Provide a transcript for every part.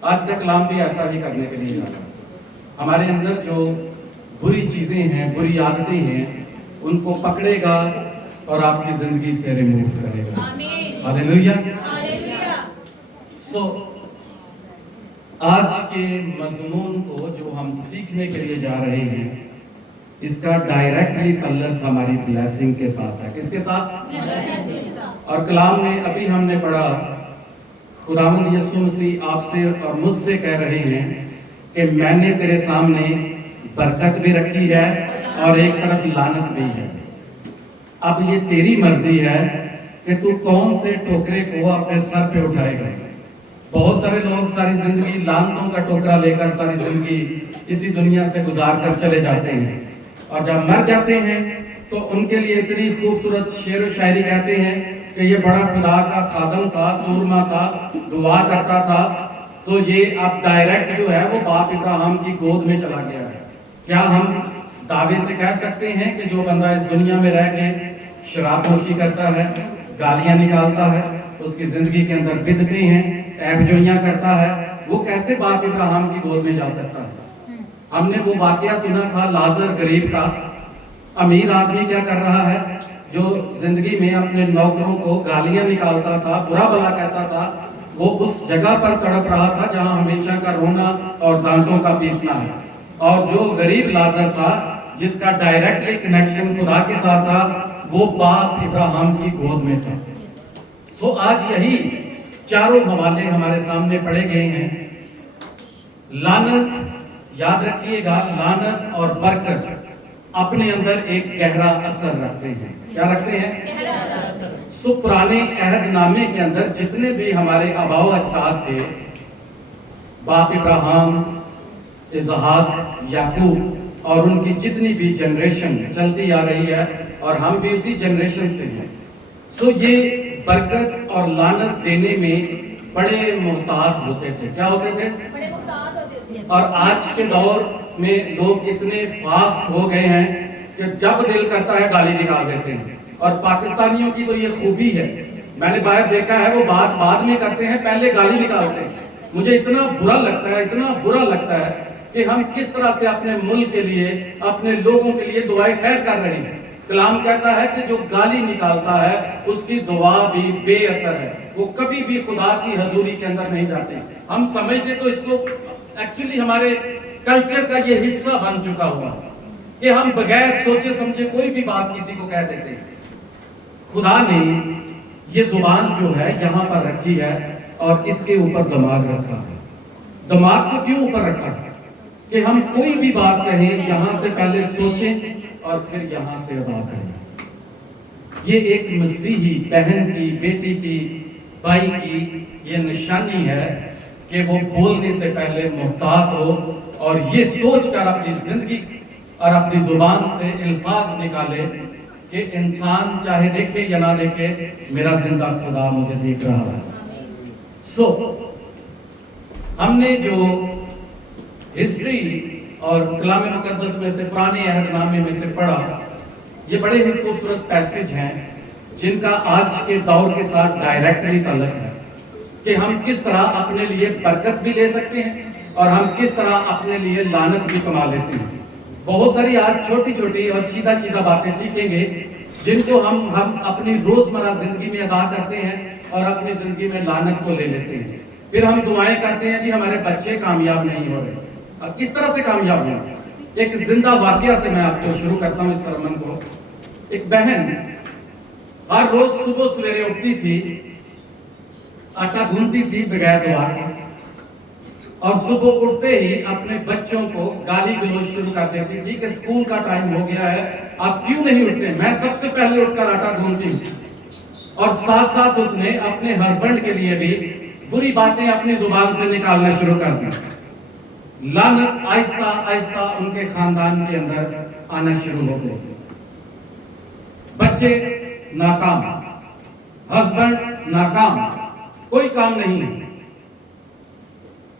आज का कलाम भी ऐसा ही करने के लिए जा रहा है। हमारे अंदर जो बुरी चीजें हैं, बुरी आदतें हैं, उनको पकड़ेगा और आपकी जिंदगी से रिमूव करेगा। हालेलुया। सो आज के मजमून को जो हम सीखने के लिए जा रहे हैं, इसका डायरेक्टली ताल्लुक हमारी ब्लेसिंग के साथ है। किसके साथ? और कलाम में अभी हमने पढ़ा, खुदावंद यीशु मसीह आपसे और मुझसे कह रहे हैं कि मैंने तेरे सामने बरकत भी रखी है और एक तरफ लानत भी है। अब ये तेरी मर्जी है कि तू कौन से टोकरे को अपने सर पे उठाएगा। बहुत सारे लोग सारी जिंदगी लानतों का टोकरा लेकर सारी जिंदगी इसी दुनिया से गुजार कर चले जाते हैं, और जब मर जाते हैं तो उनके लिए इतनी खूबसूरत शेर व शायरी कहते हैं कि ये बड़ा खुदा का खादम था, सूरमा था, दुआ करता था। तो ये अब डायरेक्ट जो है वो बाप इब्राहिम की गोद में चला गया है। क्या हम दावे से कह सकते हैं कि जो बंदा इस दुनिया में रह के शराबनोशी करता है, गालियां निकालता है, उसकी जिंदगी के अंदर बिदतें हैं, ऐबजोइयां करता है, वो कैसे बाप इब्राहिम की गोद में जा सकता है? हमने वो वाकया सुना था लाजर गरीब का। अमीर आदमी क्या कर रहा है, जो जिंदगी में अपने नौकरों को गालियां निकालता था, बुरा भला कहता था, वो उस जगह पर तड़प रहा था जहां हमेशा का रोना और दांतों का पीसना है। और जो गरीब लाजर था, जिसका डायरेक्टली कनेक्शन खुदा के साथ था, वो बाप इब्राहिम की गोद में था। तो आज यही चारों हवाले हमारे सामने पढ़े गए हैं। लानत, याद रखिएगा, लानत और बरकत अपने अंदर एक गहरा असर रखते हैं। क्या रखते हैं? सो पुराने अहदनामे के अंदर जितने भी हमारे आबाओ अजदाद थे, बाप इब्राहिम, इसहाक, याकूब और उनकी जितनी भी जनरेशन चलती आ रही है, और हम भी उसी जनरेशन से हैं। सो ये बरकत और लानत देने में बड़े मोहताज होते थे। क्या होते थे? बड़े मोहताज होते थे। और आज के दौर में लोग इतने फास्ट हो गए हैं कि जब दिल करता है गाली निकाल देते हैं। और पाकिस्तानियों की तो ये खूबी है, मैंने बाहर देखा है, वो बात बाद में करते हैं, पहले गाली निकालते हैं। मुझे इतना बुरा लगता है, इतना बुरा लगता है कि हम किस तरह से अपने मुल्क के लिए, अपने लोगों के लिए दुआएं खैर कर रहे हैं। कलाम कहता है कि जो गाली निकालता है उसकी दुआ भी बेअसर है, वो कभी भी खुदा की हजूरी के अंदर नहीं जाते। हम समझते तो इसको एक्चुअली हमारे कल्चर का ये हिस्सा बन चुका हुआ कि हम बगैर सोचे समझे कोई भी बात किसी को कह देते हैं। खुदा ने ये जुबान जो है यहाँ पर रखी है और इसके ऊपर दिमाग रखा है। दिमाग को क्यों ऊपर रखा है? कि हम कोई भी बात कहें, यहाँ से पहले सोचें और फिर यहाँ से अदा करें। ये एक मसीही बहन की, बेटी की, भाई की ये निशानी है कि वो बोलने से पहले मुहतात हो और ये सोचकर अपनी जिंदगी और अपनी जुबान से अल्फाज निकाले कि इंसान चाहे देखे या ना देखे, मेरा जिंदा खुदा मुझे देख रहा है। सो हमने जो हिस्ट्री और कलाम मुकद्दस में से, पुराने अहदनामे में से पढ़ा, ये बड़े ही खूबसूरत पैसेज हैं जिनका आज के दौर के साथ डायरेक्टली ताल्लुक है कि हम किस तरह अपने लिए बरकत भी ले सकते हैं और हम किस तरह अपने लिए लानत भी कमा लेते हैं। बहुत सारी आज छोटी छोटी और सीधा सीधा बातें सीखेंगे जिनको हम अपनी रोजमर्रा जिंदगी में अदा करते हैं और अपनी जिंदगी में लानत को ले लेते हैं। फिर हम दुआएं करते हैं कि हमारे बच्चे कामयाब नहीं हो रहे। अब किस तरह से कामयाब हो? एक जिंदा वाकया से मैं आपको शुरू करता हूँ इस सरमन को। एक बहन हर रोज सुबह सवेरे उठती थी, आटा गूंथती थी बगैर दुआ के, और सुबह उठते ही अपने बच्चों को गाली गलौज शुरू कर देती थी कि स्कूल का टाइम हो गया है, आप क्यों नहीं उठते? मैं सबसे पहले उठकर आटा गूंथती हूँ। और साथ साथ उसने अपने हस्बैंड के लिए भी बुरी बातें अपनी जुबान से निकालना शुरू कर दी। लानत आहिस्ता आहिस्ता उनके खानदान के अंदर आना शुरू हो गई। बच्चे नाकाम, हस्बैंड नाकाम, कोई काम नहीं है।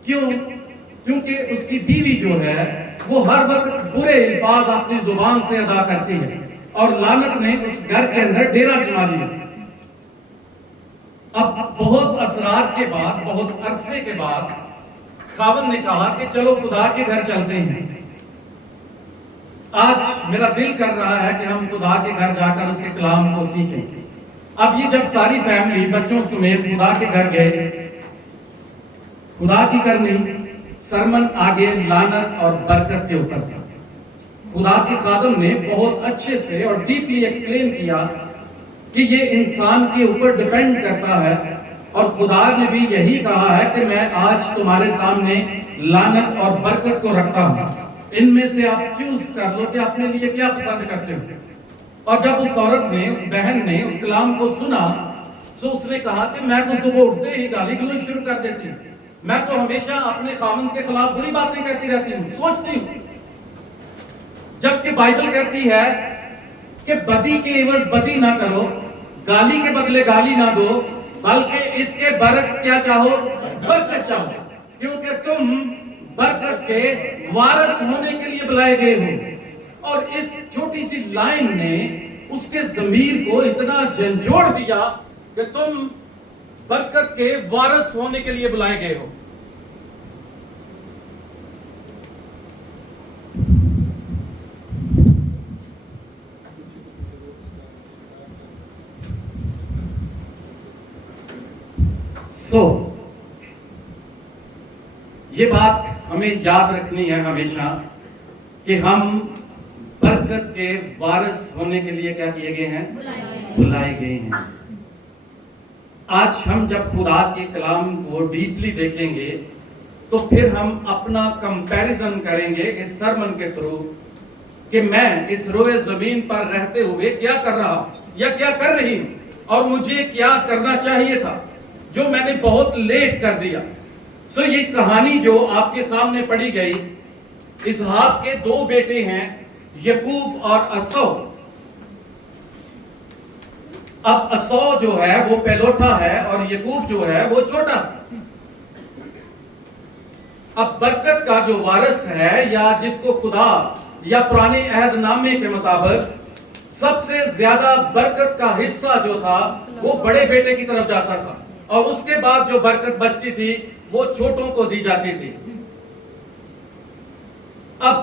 क्यों? क्योंकि उसकी बीवी जो है वो हर वक्त बुरे अल्फाज अपनी जुबान से अदा करती है और लानत ने उस घर के अंदर डेरा जमा लिया। अब बहुत असरार के बाद, बहुत अरसे के बाद خاوند نے کہا کہ چلو خدا کے گھر چلتے ہیں. آج میرا دل کر رہا ہے کہ ہم خدا کے گھر جا کر اس کے کلام کو سیکھیں. اب یہ جب ساری فیملی بچوں سمیت خدا کے گھر گئے، خدا کی کرنی سرمن آگے لعنت اور برکت کے اوپر تھا. خدا کے خادم نے بہت اچھے سے اور ڈیپلی ایکسپلین کیا کہ یہ انسان کے اوپر ڈیپینڈ کرتا ہے، اور خدا نے بھی یہی کہا ہے کہ میں آج تمہارے سامنے لعنت اور برکت کو رکھتا ہوں، ان میں سے آپ چوز کر لو کہ اپنے لیے کیا پسند کرتے ہو. اور جب اس عورت نے، اس بہن نے اس کلام کو سنا تو اس نے کہا کہ میں تو صبح اٹھتے ہی گالی گلوچ شروع کر دیتی ہوں، میں تو ہمیشہ اپنے خاوند کے خلاف بری باتیں کہتی رہتی ہوں، سوچتی ہوں، جبکہ بائبل کہتی ہے کہ بدی کے عوض بدی نہ کرو، گالی کے بدلے گالی نہ دو، بلکہ اس کے برعکس کیا چاہو؟ برکت چاہو، کیونکہ تم برکت کے وارث ہونے کے لیے بلائے گئے ہو. اور اس چھوٹی سی لائن نے اس کے ضمیر کو اتنا جھنجھوڑ دیا کہ تم برکت کے وارث ہونے کے لیے بلائے گئے ہو. یہ بات ہمیں یاد رکھنی ہے ہمیشہ کہ ہم برکت کے وارث ہونے کے لیے کیا کیے گئے ہیں؟ بلائے گئے ہیں. آج ہم جب خدا کے کلام کو ڈیپلی دیکھیں گے تو پھر ہم اپنا کمپیریزن کریں گے اس سرمن کے تھرو کہ میں اس روئے زمین پر رہتے ہوئے کیا کر رہا ہوں یا کیا کر رہی ہوں، اور مجھے کیا کرنا چاہیے تھا جو میں نے بہت لیٹ کر دیا. یہ کہانی جو آپ کے سامنے پڑھی گئی، اسحاق کے دو بیٹے ہیں، یعقوب اور عیسو. اب عیسو جو ہے وہ پہلوٹا ہے اور یعقوب جو ہے وہ چھوٹا. اب برکت کا جو وارث ہے یا جس کو خدا یا پرانے عہد نامے کے مطابق سب سے زیادہ برکت کا حصہ جو تھا وہ بڑے بیٹے کی طرف جاتا تھا، اور اس کے بعد جو برکت بچتی تھی وہ چھوٹوں کو دی جاتی تھی. اب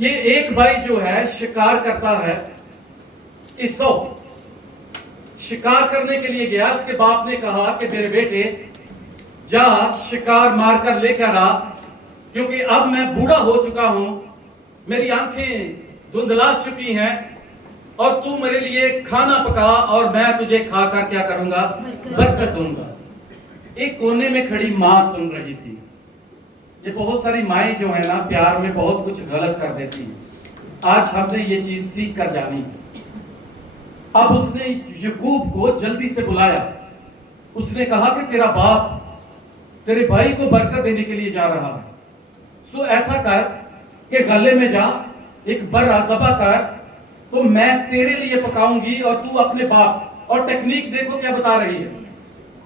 یہ ایک بھائی جو ہے شکار کرتا ہے، عیسو شکار کرنے کے لیے گیا. اس کے باپ نے کہا کہ میرے بیٹے جا شکار مار کر لے کر آ، کیونکہ اب میں بوڑھا ہو چکا ہوں، میری آنکھیں دھندلا چکی ہیں، اور تو میرے لیے کھانا پکا اور میں تجھے کھا کر کیا کروں گا؟ برکت دوں گا. ایک کونے میں کھڑی ماں سن رہی تھی. یہ بہت ساری مائیں جو ہیں نا پیار میں بہت کچھ غلط کر دیتی ہیں. آج ہم نے یہ چیز سیکھ کر جانی. اب اس نے یعقوب کو جلدی سے بلایا. اس نے کہا کہ تیرا باپ تیرے بھائی کو برکت دینے کے لیے جا رہا ہے، ایسا کر کہ غلے میں جا ایک برا ذبح کر، تو میں تیرے لیے پکاؤں گی اور تو اپنے باپ. اور ٹیکنیک دیکھو کیا بتا رہی ہے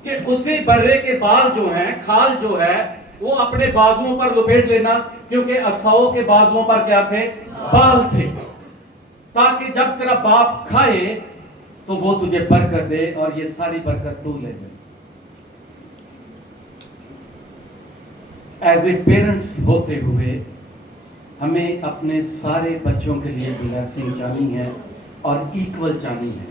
کہ اسی برے کے بال جو ہیں، کھال جو ہے وہ اپنے بازوؤں پر لپیٹ لینا، کیونکہ عیسو کے بازوؤں پر کیا تھے؟ بال تھے، تاکہ جب تیرا باپ کھائے تو وہ تجھے برکت دے اور یہ ساری برکت تو لے لے. ایز اے پیرنٹس ہوتے ہوئے ہمیں اپنے سارے بچوں کے لیے بلیسنگ چاہنی ہے اور ایکول چاہنی ہے.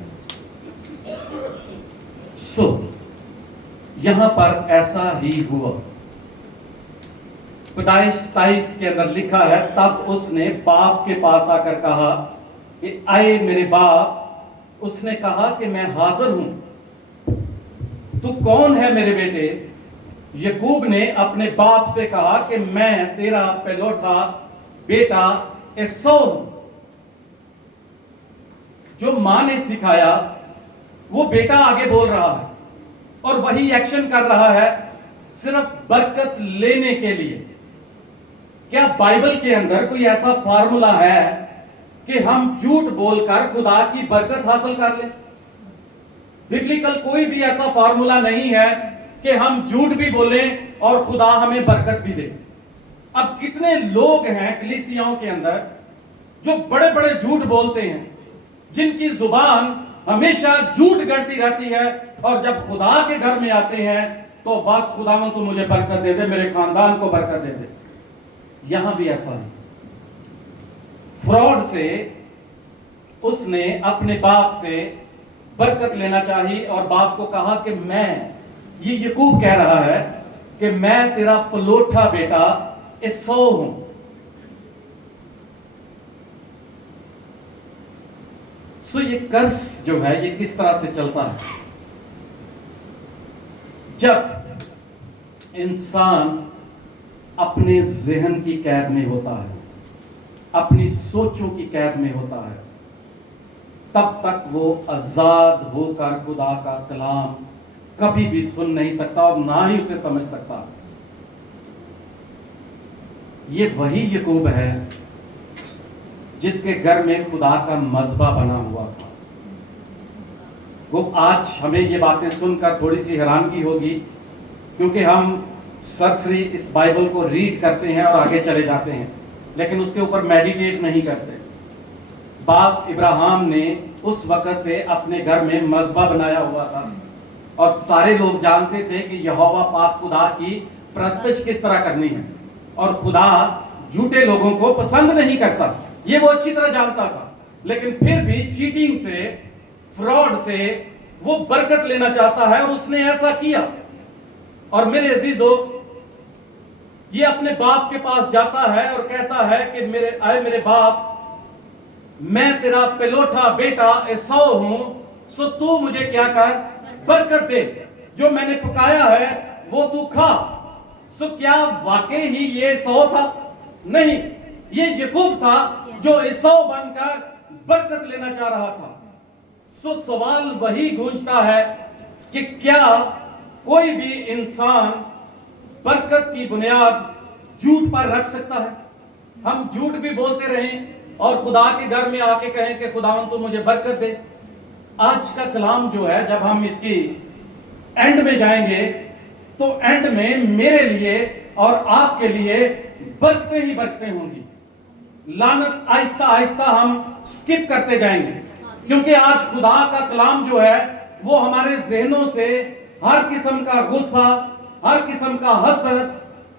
یہاں پر ایسا ہی ہوا. پیدائش 27 کے اندر لکھا ہے، تب اس نے باپ کے پاس آ کر کہا کہ اے میرے باپ. اس نے کہا کہ میں حاضر ہوں، تو کون ہے میرے بیٹے؟ یعقوب نے اپنے باپ سے کہا کہ میں تیرا پہلوٹا بیٹا عیسو ہوں. جو ماں نے سکھایا وہ بیٹا آگے بول رہا ہے اور وہی ایکشن کر رہا ہے صرف برکت لینے کے لیے. کیا بائبل کے اندر کوئی ایسا فارمولا ہے کہ ہم جھوٹ بول کر خدا کی برکت حاصل کر لیں؟ ببلیکل کوئی بھی ایسا فارمولا نہیں ہے کہ ہم جھوٹ بھی بولیں اور خدا ہمیں برکت بھی دے. اب کتنے لوگ ہیں کلیسیاؤں کے اندر جو بڑے بڑے جھوٹ بولتے ہیں، جن کی زبان ہمیشہ جھوٹ گڑتی رہتی ہے، اور جب خدا کے گھر میں آتے ہیں تو बस खुदावन तू मुझे बरकत दे दे, मेरे खानदान को बरकत दे दे। यहां भी ऐसा नहीं। फ्रॉड से उसने अपने बाप से बरकत लेना चाहिए और बाप को कहा कि मैं, ये याकूब कह रहा है कि मैं तेरा पलोठा बेटा एसौ हूं। सो ये कर्ज जो है ये किस तरह से चलता है? जब इंसान अपने जहन की कैद में होता है, अपनी सोचों की कैद में होता है, तब तक वो आजाद होकर खुदा का कलाम कभी भी सुन नहीं सकता और ना ही उसे समझ सकता। ये वही याकूब है जिसके घर में खुदा का मज़बा बना हुआ था। वो आज हमें ये बातें सुनकर थोड़ी सी हैरानगी होगी, क्योंकि हम सरसरी इस बाइबल को रीड करते हैं और आगे चले जाते हैं, लेकिन उसके ऊपर मेडिटेट नहीं करते। बाप इब्राहिम ने उस वक्त से अपने घर में मज़बा बनाया हुआ था और सारे लोग जानते थे कि यहोवा पाक खुदा की परस्तिश किस तरह करनी है, और खुदा झूठे लोगों को पसंद नहीं करता, ये वो अच्छी तरह जानता था। लेकिन फिर भी चीटिंग से, फ्रॉड से वो बरकत लेना चाहता है, और उसने ऐसा किया। और मेरे अजीजों, ये अपने बाप के पास जाता है और कहता है कि मेरे बाप, मैं तेरा पेलोठा बेटा एसौ हूं, सो तू मुझे क्या कर, बरकत दे, जो मैंने पकाया है वो तू खा। सो क्या वाकई ही ये एसौ था? नहीं, ये याकूब था जो एसौ बनकर बरकत लेना चाह रहा था। सो सवाल वही गूंजता है कि क्या कोई भी इंसान बरकत की बुनियाद झूठ पर रख सकता है? हम झूठ भी बोलते रहें और खुदा के घर में आके कहें कि खुदावन तू मुझे बरकत दे। आज का कलाम जो है, जब हम इसकी एंड में जाएंगे तो एंड में मेरे लिए और आपके लिए बरकतें ही बरकतें होंगी। लानत आहिस्ता आहिस्ता हम स्किप करते जाएंगे, क्योंकि आज खुदा का कलाम जो है वो हमारे जहनों से हर किस्म का गुस्सा, हर किस्म का हसद,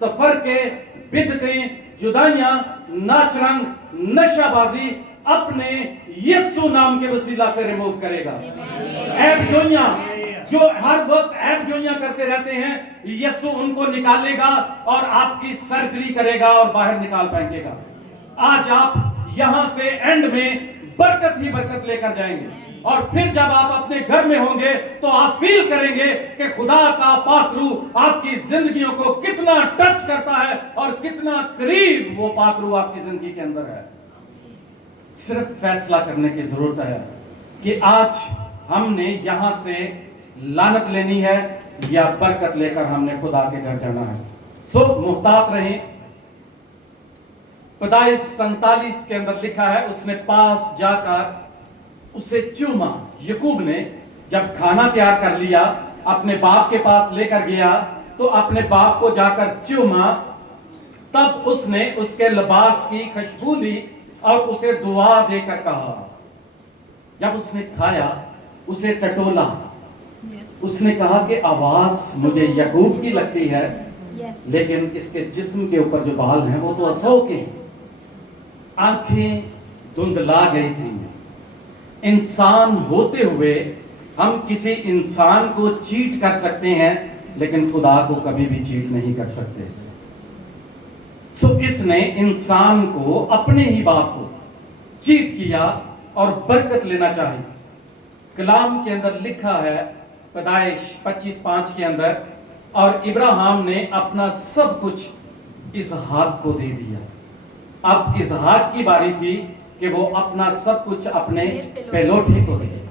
तफरके, बिदतें, जुदाइयां, नाचरंग, नशाबाजी अपने यीशु नाम के वसीला से रिमूव करेगा। ऐब जोइयां जो हर वक्त ऐब जोइयां करते रहते हैं, यीशु उनको निकालेगा और आपकी सर्जरी करेगा और बाहर निकाल फेंकेगा। आज आप यहां से एंड में बरकत ही बरकत लेकर जाएंगे, और फिर जब आप अपने घर में होंगे तो आप फील करेंगे कि खुदा का पाक रूह आपकी जिंदगियों को कितना टच करता है और कितना करीब वो पाक रूह आपकी जिंदगी के अंदर है। सिर्फ फैसला करने की जरूरत है कि आज हमने यहां से लानत लेनी है या बरकत लेकर हमने खुदा के घर जाना है। सो मुहतात रहें। पैदाइश 47 के अंदर लिखा है, उसने पास जाकर उसे चूमा। याकूब ने जब खाना तैयार कर लिया, अपने बाप के पास लेकर गया तो अपने बाप को जाकर चूमा। तब उसने उसके लिबास की खुशबू ली और उसे दुआ देकर कहा। जब उसने खाया, उसे टटोला, उसने कहा कि आवाज मुझे याकूब की लगती है, लेकिन इसके जिस्म के ऊपर जो बाल हैं वो तो एसौ के। आंखें धुंधला गई थी। इंसान होते हुए हम किसी इंसान को चीट कर सकते हैं, लेकिन खुदा को कभी भी चीट नहीं कर सकते। सो इसने इंसान को, अपने ही बाप को चीट किया और बरकत लेना चाहिए। कलाम के अंदर लिखा है पैदाइश 25:5 के अंदर, और इब्राहिम ने अपना सब कुछ इसहाक को दे दिया। अब इसहाक की बारी थी कि वो अपना सब कुछ अपने पेलोठे को दे।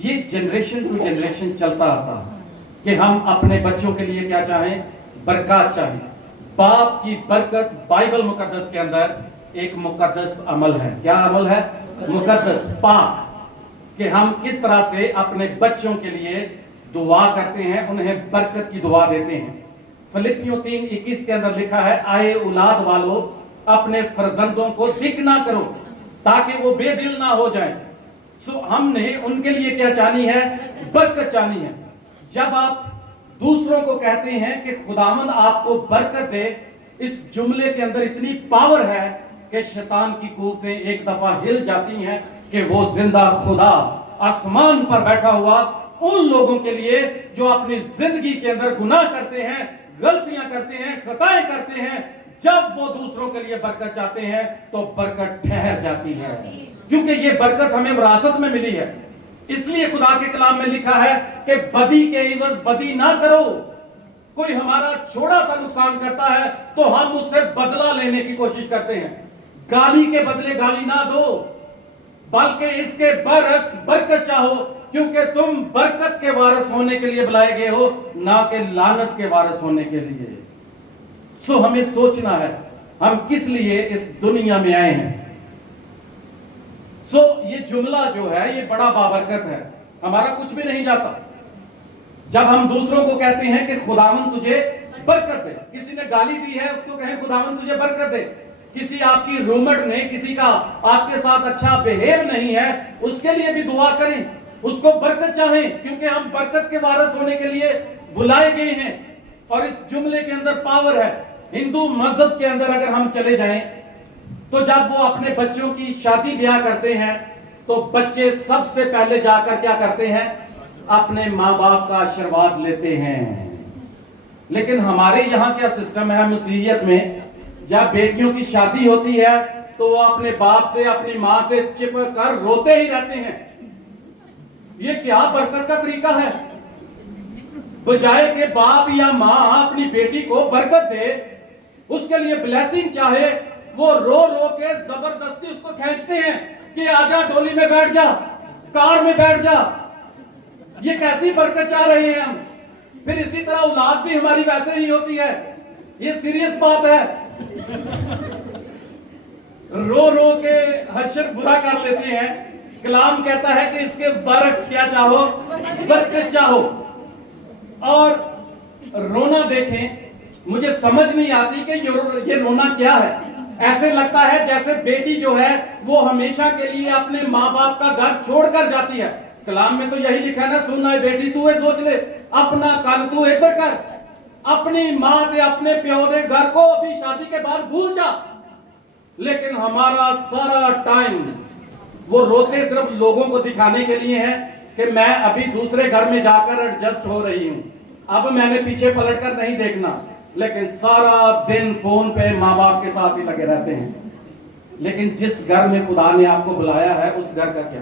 ये जनरेशन टू जनरेशन चलता आता कि हम अपने बच्चों के लिए क्या चाहें, बरकत चाहिए। बाप की बरकत बाइबल मुकद्दस के अंदर एक मुकद्दस अमल है। क्या अमल है? मुकद्दस, पाक, कि हम किस तरह से अपने बच्चों के लिए दुआ करते हैं, उन्हें बरकत की दुआ देते हैं। फिलिपियों 3:21 के अंदर लिखा है, आए औलाद वालों, अपने फर्जंदों को धिक ना करो ताकि वो बेदिल ना हो जाए। सो हमने उनके लिए क्या चाहनी है? बरकत चाहनी है। जब आप दूसरों को कहते हैं कि खुदावंद आपको बरकत दे, इस जुमले के अंदर इतनी पावर है कि शैतान की कुव्वतें एक दफा हिल जाती हैं कि वो जिंदा खुदा आसमान पर बैठा हुआ उन लोगों के लिए जो अपनी जिंदगी के अंदर गुनाह करते हैं, गलतियां करते हैं, खताएं करते हैं, जब वो दूसरों के लिए बरकत चाहते हैं तो बरकत ठहर जाती है, क्योंकि ये बरकत हमें विरासत में मिली है। इसलिए खुदा के कलाम में लिखा है कि बदी के इवज बदी ना करो। कोई हमारा छोटा सा नुकसान करता है तो हम उससे बदला लेने की कोशिश करते हैं। गाली के बदले गाली ना दो, बल्कि इसके बरक्स बरकत चाहो, क्योंकि तुम बरकत के वारिस होने के लिए बुलाए गए हो, ना कि लानत के वारिस होने के लिए। सो हमें सोचना है हम किस लिए इस दुनिया में आए हैं। सो ये जुमला जो है ये बड़ा बाबरकत है, हमारा कुछ भी नहीं जाता। जब हम दूसरों को कहते हैं कि खुदावंद तुझे बरकत दे, किसी ने गाली दी है उसको कहें खुदावंद तुझे बरकत दे। किसी आपकी रूममेट ने किसी का आपके साथ अच्छा बिहेव नहीं है, उसके लिए भी दुआ करें, उसको बरकत चाहें, क्योंकि हम बरकत के वारिस होने के लिए बुलाए गए हैं। और इस जुमले के अंदर पावर है। हिंदू मजहब के अंदर अगर हम चले जाएं तो जब वो अपने बच्चों की शादी ब्याह करते हैं तो बच्चे सबसे पहले जाकर क्या करते हैं, अपने माँ बाप का आशीर्वाद लेते हैं। लेकिन हमारे यहाँ क्या सिस्टम है मसीहियत में, जब बेटियों की शादी होती है तो वो अपने बाप से अपनी माँ से चिपक कर रोते ही रहते हैं। ये क्या बरकत का तरीका है? बजाय के बाप या माँ अपनी बेटी को बरकत दे, उसके लिए ब्लेसिंग चाहे, वो रो रो के जबरदस्ती उसको खींचते हैं कि आजा डोली में बैठ जा, कार में बैठ जा। ये कैसी बरकत चाह रहे हैं हम? फिर इसी तरह औलाद भी हमारी वैसे ही होती है। ये सीरियस बात है। रो रो के हशर बुरा कर लेते हैं। कलाम कहता है कि इसके बरक्स क्या चाहो, बरकत चाहो। और रोना देखें, मुझे समझ नहीं आती कि ये रोना क्या है। ऐसे लगता है जैसे बेटी जो है वो हमेशा के लिए अपने माँ बाप का घर छोड़कर जाती है। कलाम में तो यही लिखा है ना, सुनना है बेटी तू सोच ले, अपना कान तू इधर कर, अपनी माँ ते अपने प्यो दे घर को अभी शादी के बाद भूल जा। लेकिन हमारा सारा टाइम वो रोते सिर्फ लोगों को दिखाने के लिए है कि मैं अभी दूसरे घर में जाकर एडजस्ट हो रही हूँ, अब मैंने पीछे पलट कर नहीं देखना। लेकिन सारा दिन फोन पे माँ बाप के साथ ही लगे रहते हैं। लेकिन जिस घर में खुदा ने आपको बुलाया है उस घर का क्या?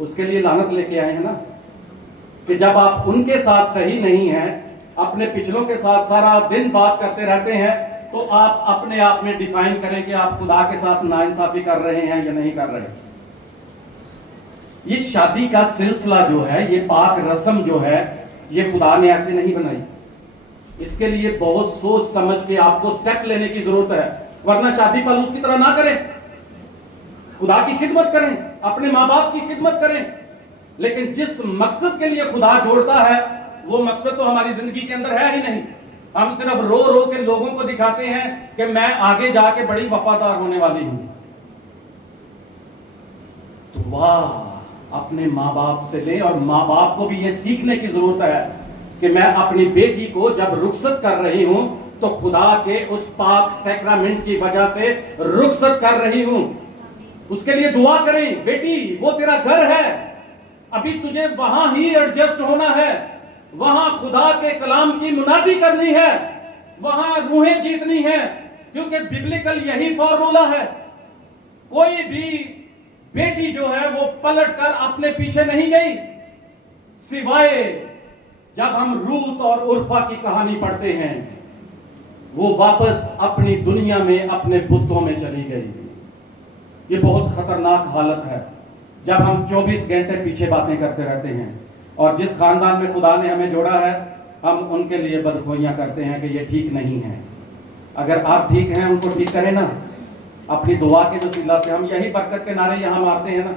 उसके लिए लानत लेके आए हैं ना, कि जब आप उनके साथ सही नहीं हैं, अपने पिछलों के साथ सारा दिन बात करते रहते हैं, तो आप अपने आप में डिफाइन करें कि आप खुदा के साथ नाइंसाफी कर रहे हैं या नहीं कर रहे। ये शादी का सिलसिला जो है, ये पाक रस्म जो है, ये खुदा ने ऐसे नहीं बनाई। इसके लिए बहुत सोच समझ के आपको स्टेप लेने की जरूरत है, वरना शादी पलूस की तरह ना करें। खुदा की खिदमत करें, अपने माँ बाप की खिदमत करें, लेकिन जिस मकसद के लिए खुदा जोड़ता है वो मकसद तो हमारी जिंदगी के अंदर है ही नहीं। हम सिर्फ रो रो के लोगों को दिखाते हैं कि मैं आगे जाके बड़ी वफादार होने वाली हूं। तो वाह, अपने माँ बाप से ले, और माँ बाप को भी ये सीखने की जरूरत है कि मैं अपनी बेटी को जब रुखसत कर रही हूं तो खुदा के उस पाक सैक्रामेंट की वजह से रुखसत कर रही हूं। उसके लिए दुआ करें, बेटी वो तेरा घर है, अभी तुझे वहां ही एडजस्ट होना है, वहां खुदा के कलाम की मुनादी करनी है, वहां रूहें जीतनी है, क्योंकि बिब्लिकल यही फॉर्मूला है। कोई भी बेटी जो है वो पलट कर अपने पीछे नहीं गई, सिवाय जब हम रूत और उर्फा की कहानी पढ़ते हैं, वो वापस अपनी दुनिया में अपने बुतों में चली गई। ये बहुत खतरनाक हालत है जब हम 24 घंटे पीछे बातें करते रहते हैं, और जिस खानदान में खुदा ने हमें जोड़ा है हम उनके लिए बदखोइयां करते हैं कि ये ठीक नहीं है। अगर आप ठीक हैं उनको ठीक करें ना, अपनी दुआ के वसीला से। हम यही बरकत के नारे यहाँ मारते हैं ना,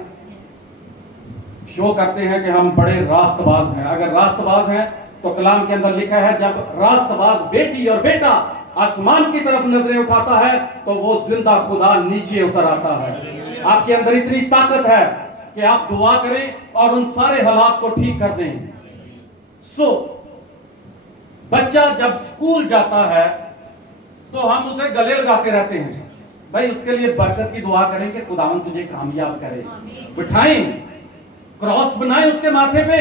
शो करते हैं कि हम बड़े रास्तबाज हैं। अगर रास्तबाज हैं तो कलाम के अंदर लिखा है, जब रास्तबाज बेटी और बेटा आसमान की तरफ नजरें उठाता है तो वो जिंदा खुदा नीचे उतर आता है। आपके अंदर इतनी ताकत है कि आप दुआ करें और उन सारे हालात को ठीक कर दें। सो بچہ جب اسکول جاتا ہے تو ہم اسے گلے لگاتے رہتے ہیں، بھائی اس کے لیے برکت کی دعا کریں کہ خداوند تجھے کامیاب کرے، بٹھائیں کراس بنائیں اس کے ماتھے پہ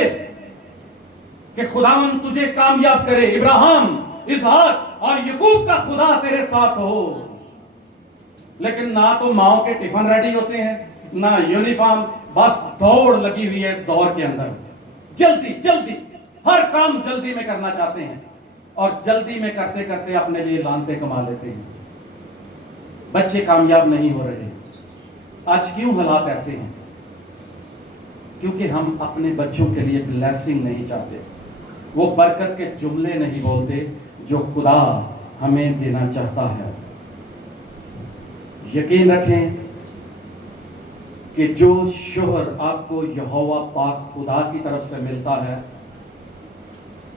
کہ خداوند تجھے کامیاب کرے، ابراہیم، اسحاق اور یعقوب کا خدا تیرے ساتھ ہو۔ لیکن نہ تو ماؤں کے ٹفن ریڈی ہوتے ہیں، نہ یونیفارم، بس دوڑ لگی ہوئی ہے اس دور کے اندر، جلدی جلدی ہر کام جلدی میں کرنا چاہتے ہیں، اور جلدی میں کرتے کرتے اپنے لیے لانتے کما لیتے ہیں۔ بچے کامیاب نہیں ہو رہے۔ آج کیوں حالات ایسے ہیں؟ کیونکہ ہم اپنے بچوں کے لیے بلیسنگ نہیں چاہتے، وہ برکت کے جملے نہیں بولتے جو خدا ہمیں دینا چاہتا ہے۔ یقین رکھیں کہ جو شوہر آپ کو یہوہ پاک خدا کی طرف سے ملتا ہے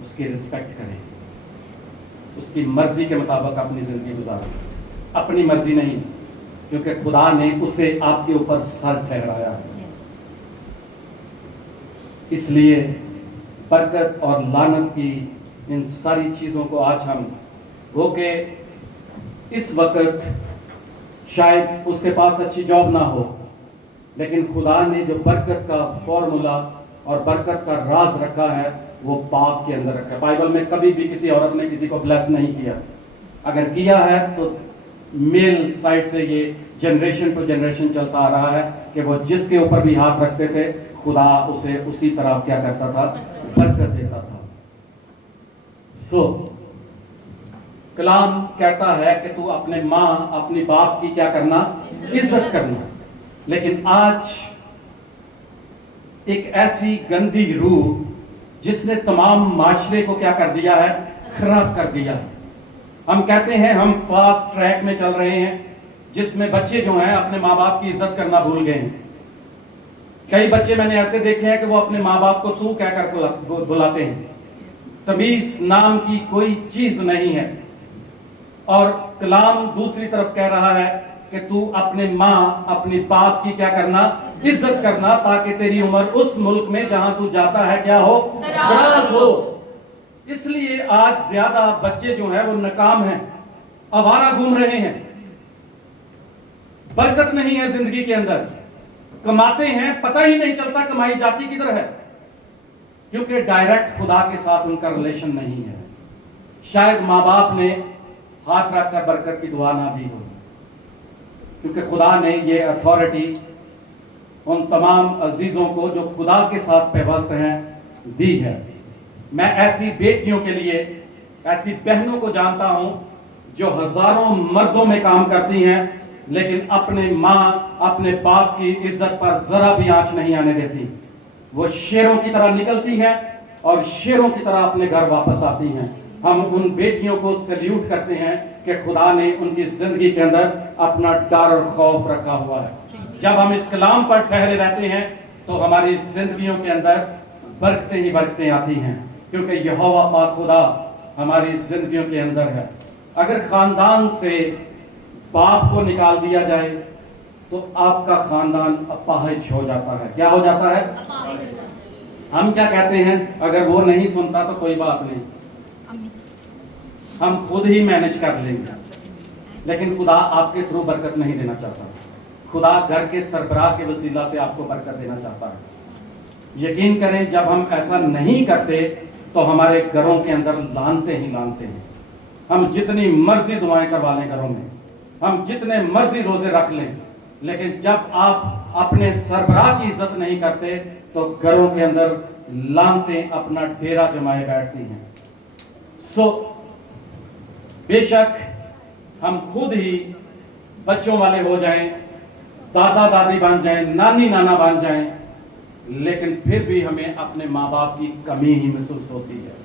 اس کی رسپیکٹ کریں، اس کی مرضی کے مطابق اپنی زندگی گزاریں، اپنی مرضی نہیں، کیونکہ خدا نے اسے آپ کے اوپر سر ٹھہرایا ہے۔ اس لیے برکت اور لعنت کی ان ساری چیزوں کو آج ہم ہو کے اس وقت شاید اس کے پاس اچھی جاب نہ ہو، لیکن خدا نے جو برکت کا فارمولا اور برکت کا راز رکھا ہے وہ باپ کے اندر رکھا ہے۔ بائبل میں کبھی بھی کسی عورت نے کسی کو بلیس نہیں کیا، اگر کیا ہے تو میل سائڈ سے یہ جنریشن ٹو جنریشن چلتا آ رہا ہے کہ وہ جس کے اوپر بھی ہاتھ رکھتے تھے خدا اسے اسی طرح کیا کرتا تھا، برکت دیتا تھا۔ کلام کہتا ہے کہ تو اپنے ماں اپنی باپ کی کیا کرنا، عزت کرنا، لیکن آج ایک ایسی گندی روح جس نے تمام معاشرے کو کیا کر دیا ہے، خراب کر دیا ہے۔ ہم کہتے ہیں ہم فاسٹ ٹریک میں چل رہے ہیں، جس میں بچے جو ہیں اپنے ماں باپ کی عزت کرنا بھول گئے ہیں۔ کئی بچے میں نے ایسے دیکھے ہیں کہ وہ اپنے ماں باپ کو تو کہہ کر بلاتے ہیں، تمیز نام کی کوئی چیز نہیں ہے۔ اور کلام دوسری طرف کہہ رہا ہے کہ تو اپنے ماں اپنی باپ کی کیا کرنا، عزت کرنا، تاکہ تیری عمر اس ملک میں جہاں تو جاتا ہے کیا ہو، دراز ہو۔ اس لیے آج زیادہ بچے جو ہیں وہ ناکام ہیں، آوارہ گھوم رہے ہیں، برکت نہیں ہے زندگی کے اندر، کماتے ہیں پتہ ہی نہیں چلتا کمائی جاتی کدھر ہے، کیونکہ ڈائریکٹ خدا کے ساتھ ان کا ریلیشن نہیں ہے۔ شاید ماں باپ نے ہاتھ رکھ کر برکت کی دعا نہ دی ہو، کیونکہ خدا نے یہ اتھارٹی ان تمام عزیزوں کو جو خدا کے ساتھ پیوست ہیں دی ہے۔ میں ایسی بیٹیوں کے لیے، ایسی بہنوں کو جانتا ہوں جو ہزاروں مردوں میں کام کرتی ہیں لیکن اپنے ماں اپنے باپ کی عزت پر ذرا بھی آنچ نہیں آنے دیتی۔ وہ شیروں کی طرح نکلتی ہیں اور شیروں کی طرح اپنے گھر واپس آتی ہیں۔ ہم ان بیٹیوں کو سیلیوٹ کرتے ہیں کہ خدا نے ان کی زندگی کے اندر اپنا ڈر اور خوف رکھا ہوا ہے۔ جب ہم اس کلام پر ٹھہرے رہتے ہیں تو ہماری زندگیوں کے اندر برکتیں ہی برکتیں آتی ہیں، کیونکہ یہوہ پاک خدا ہماری زندگیوں کے اندر ہے۔ اگر خاندان سے باپ کو نکال دیا جائے تو آپ کا خاندان اپاہج ہو جاتا ہے۔ کیا ہو جاتا ہے؟ ہم کیا کہتے ہیں، اگر وہ نہیں سنتا تو کوئی بات نہیں، ہم خود ہی مینج کر لیں گے۔ لیکن خدا آپ کے تھرو برکت نہیں دینا چاہتا، خدا گھر کے سربراہ کے وسیلہ سے آپ کو برکت دینا چاہتا ہے۔ یقین کریں جب ہم ایسا نہیں کرتے تو ہمارے گھروں کے اندر لانتے ہی لانتے ہیں۔ ہم جتنی مرضی دعائیں کروا لیں گھروں میں، ہم جتنے مرضی روزے رکھ لیں، لیکن جب آپ اپنے سربراہ کی عزت نہیں کرتے تو گھروں کے اندر لانتے اپنا ڈیرا جمائے بیٹھتی ہیں۔ بے شک ہم خود ہی بچوں والے ہو جائیں، دادا دادی بن جائیں، نانی نانا بن جائیں، لیکن پھر بھی ہمیں اپنے ماں باپ کی کمی ہی محسوس ہوتی ہے۔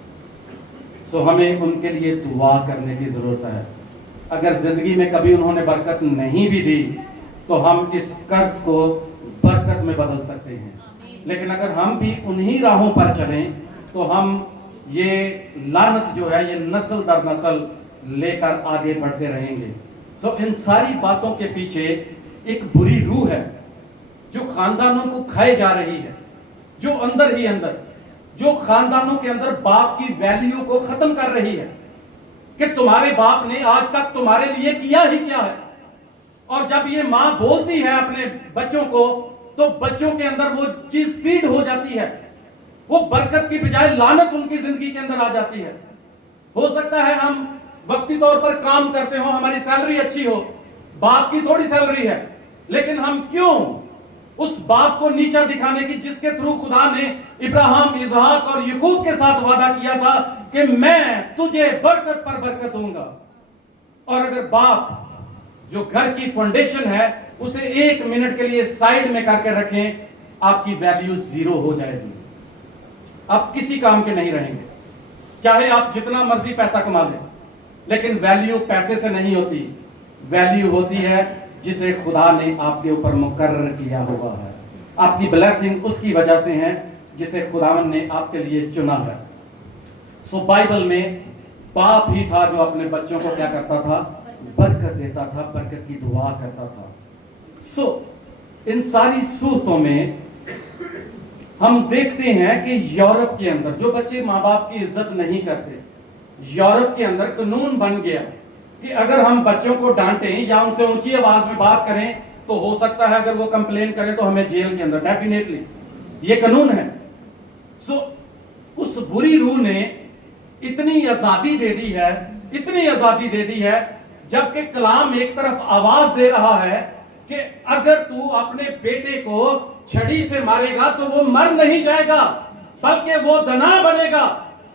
ہمیں ان کے لیے دعا کرنے کی ضرورت ہے۔ اگر زندگی میں کبھی انہوں نے برکت نہیں بھی دی تو ہم اس قرض کو برکت میں بدل سکتے ہیں، لیکن اگر ہم بھی انہی راہوں پر چلیں تو ہم یہ لعنت جو ہے یہ نسل در نسل لے کر آگے بڑھتے رہیں گے۔ ان ساری باتوں کے پیچھے ایک بری روح ہے جو خاندانوں کو کھائے جا رہی ہے، جو اندر ہی اندر जो खानदानों के अंदर बाप की वैल्यू को खत्म कर रही है कि तुम्हारे बाप ने आज तक तुम्हारे लिए किया ही क्या है। और जब ये मां बोलती है अपने बच्चों को, तो बच्चों के अंदर वो चीज फीड हो जाती है, वो बरकत की बजाय लानत उनकी जिंदगी के अंदर आ जाती है। हो सकता है हम वक्ती तौर पर काम करते हो, हमारी सैलरी अच्छी हो, बाप की थोड़ी सैलरी है, लेकिन हम क्यों उस बाप को नीचा दिखाने की जिसके थ्रू खुदा ने इब्राहिम, इसहाक और याकूब के साथ वादा किया था कि मैं तुझे बरकत पर बरकत दूंगा। और अगर बाप जो घर की फाउंडेशन है उसे 1 मिनट के लिए साइड में करके रखें, आपकी वैल्यू 0 हो जाएगी, आप किसी काम के नहीं रहेंगे। चाहे आप जितना मर्जी पैसा कमा लें, लेकिन वैल्यू पैसे से नहीं होती, वैल्यू होती है जिसे खुदा ने आपके ऊपर मुकर्रर किया हुआ है। आपकी ब्लेसिंग उसकी वजह से है जिसे खुदावन ने आपके लिए चुना है। सो बाइबल में बाप ही था जो अपने बच्चों को क्या करता था, बरकत देता था, बरकत की दुआ करता था। सो इन सारी सूरतों में हम देखते हैं कि यूरोप के अंदर जो बच्चे माँ बाप की इज्जत नहीं करते, यूरोप के अंदर कानून बन गया कि अगर हम बच्चों को डांटें या उनसे ऊंची आवाज में बात करें तो हो सकता है अगर वो कंप्लेन करें तो हमें जेल के अंदर, डेफिनेटली ये कानून है। सो उस बुरी रूह ने इतनी आजादी दे दी है, इतनी आजादी दे दी है, जबकि कलाम एक तरफ आवाज दे रहा है कि अगर तू अपने बेटे को छड़ी से मारेगा तो वो मर नहीं जाएगा बल्कि वो दना बनेगा।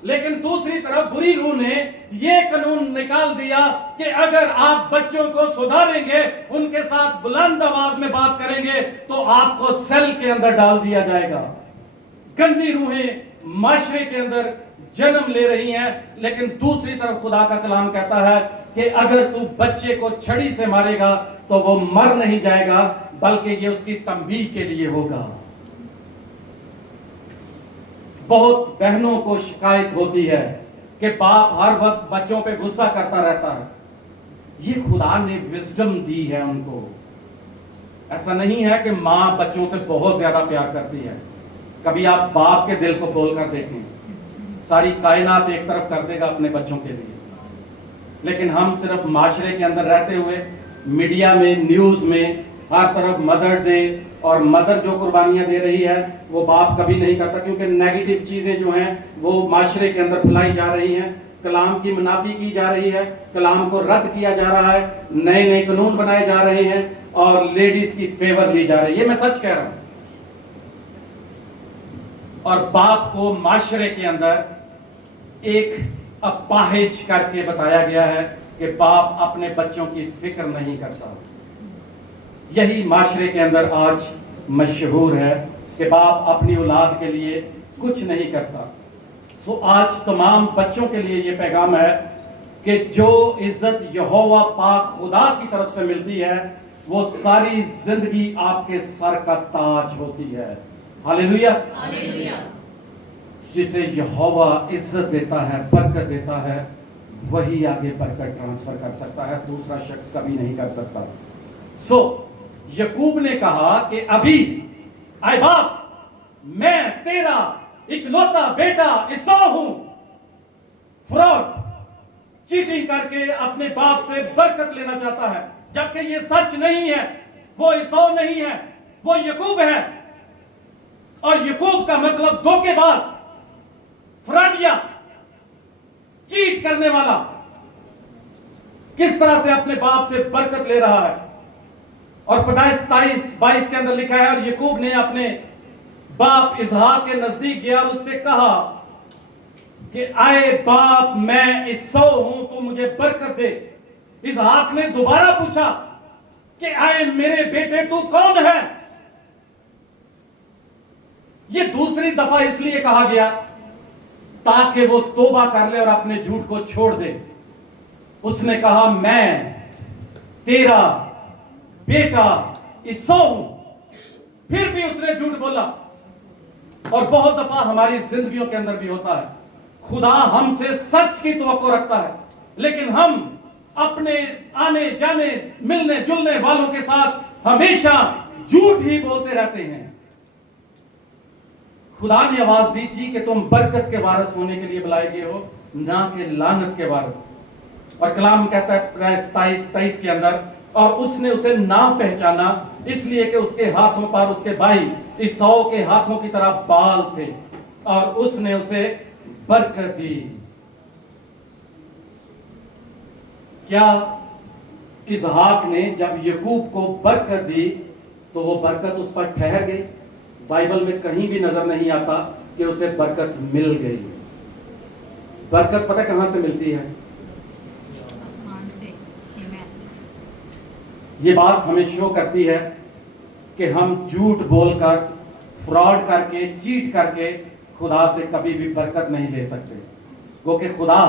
लेकिन दूसरी तरफ बुरी रूह ने ये कानून निकाल दिया कि अगर आप बच्चों को सुधारेंगे, उनके साथ बुलंद आवाज में बात करेंगे तो आपको सेल के अंदर डाल दिया जाएगा। गंदी रूहें माशरे के अंदर जन्म ले रही हैं, लेकिन दूसरी तरफ खुदा का कलाम कहता है कि अगर तू बच्चे को छड़ी से मारेगा तो वो मर नहीं जाएगा बल्कि ये उसकी तंबीह के लिए होगा। बहुत बहनों को शिकायत होती है कि बाप हर वक्त बच्चों पे गुस्सा करता रहता है। ये खुदा ने विजडम दी है उनको। ऐसा नहीं है कि माँ बच्चों से बहुत ज्यादा प्यार करती है। कभी आप बाप के दिल को खोल कर देखें, सारी कायनात एक तरफ कर देगा अपने बच्चों के लिए, लेकिन हम सिर्फ माशरे के अंदर रहते हुए मीडिया में, न्यूज में हर तरफ मदर डे और मदर जो कुर्बानियां दे रही है वो बाप कभी नहीं करता, क्योंकि नेगेटिव चीजें जो हैं वो माशरे के अंदर फैलाई जा रही हैं, कलाम की मुनाफी की जा रही है, कलाम को रद्द किया जा रहा है, नए नए कानून बनाए जा रहे हैं और लेडीज की फेवर ली जा रही है। ये मैं सच कह रहा हूं। और बाप को माशरे के अंदर एक अपाहिज करके बताया गया है कि बाप अपने बच्चों की फिक्र नहीं करता। यही माशरे के अंदर आज मशहूर है कि बाप अपनी औलाद के लिए कुछ नहीं करता। सो आज तमाम बच्चों के लिए ये पैगाम है कि जो इज्जत यहोवा पाक खुदा की तरफ से मिलती है वो सारी जिंदगी आपके सर का ताज होती है। Hallelujah, hallelujah. जिसे यहोवा इज्जत देता है, बरकत देता है, वही आगे बरकत ट्रांसफर कर सकता है, दूसरा शख्स कभी नहीं कर सकता। सो याकूब ने कहा कि अभी आए बाप, मैं तेरा इकलौता बेटा इसौ हूं। फ्रॉड, चीटिंग करके अपने बाप से बरकत लेना चाहता है, जबकि ये सच नहीं है। वो इसौ नहीं है, वो याकूब है। और याकूब का मतलब धोखेबाज, फ्रॉडिया, चीट करने वाला। किस तरह से अपने बाप से बरकत ले रहा है। और पैदाइश 27-22 के अंदर लिखा है, और याकूब ने अपने बाप इसहाक के नजदीक गया और उससे कहा कि आए बाप, मैं इसौ हूं, तू मुझे बरकत दे। इसहाक ने दोबारा पूछा कि आए मेरे बेटे, तू कौन है। यह दूसरी दफा इसलिए कहा गया ताकि वो तौबा कर ले और अपने झूठ को छोड़ दे। उसने कहा, मैं तेरा बेटा इसौ हूं। फिर भी उसने झूठ बोला। और बहुत दफा हमारी जिंदगियों के अंदर भी होता है, खुदा हमसे सच की तवक्को रखता है, लेकिन हम अपने आने जाने मिलने जुलने वालों के साथ हमेशा झूठ ही बोलते रहते हैं। خدا نے آواز دی تھی کہ تم برکت کے وارث ہونے کے لیے بلائے گئے ہو، نہ کہ لعنت کے وارث۔ اور کلام کہتا ہے 27 کے اندر، اور اس نے اسے نہ پہچانا اس لیے کہ اس کے ہاتھوں پر اس کے بھائی عیساؤ کے ہاتھوں کی طرح بال تھے، اور اس نے اسے برکت دی۔ کیا اسحاق نے جب یعقوب کو برکت دی تو وہ برکت اس پر ٹھہر گئی؟ بائبل میں کہیں بھی نظر نہیں آتا کہ اسے برکت مل گئی۔ برکت پتہ کہاں سے ملتی ہے؟ آسمان سے۔ یہ بات ہمیں شو کرتی ہے کہ ہم جھوٹ بول کر، فراڈ کر کے، چیٹ کر کے خدا سے کبھی بھی برکت نہیں لے سکتے، کیونکہ خدا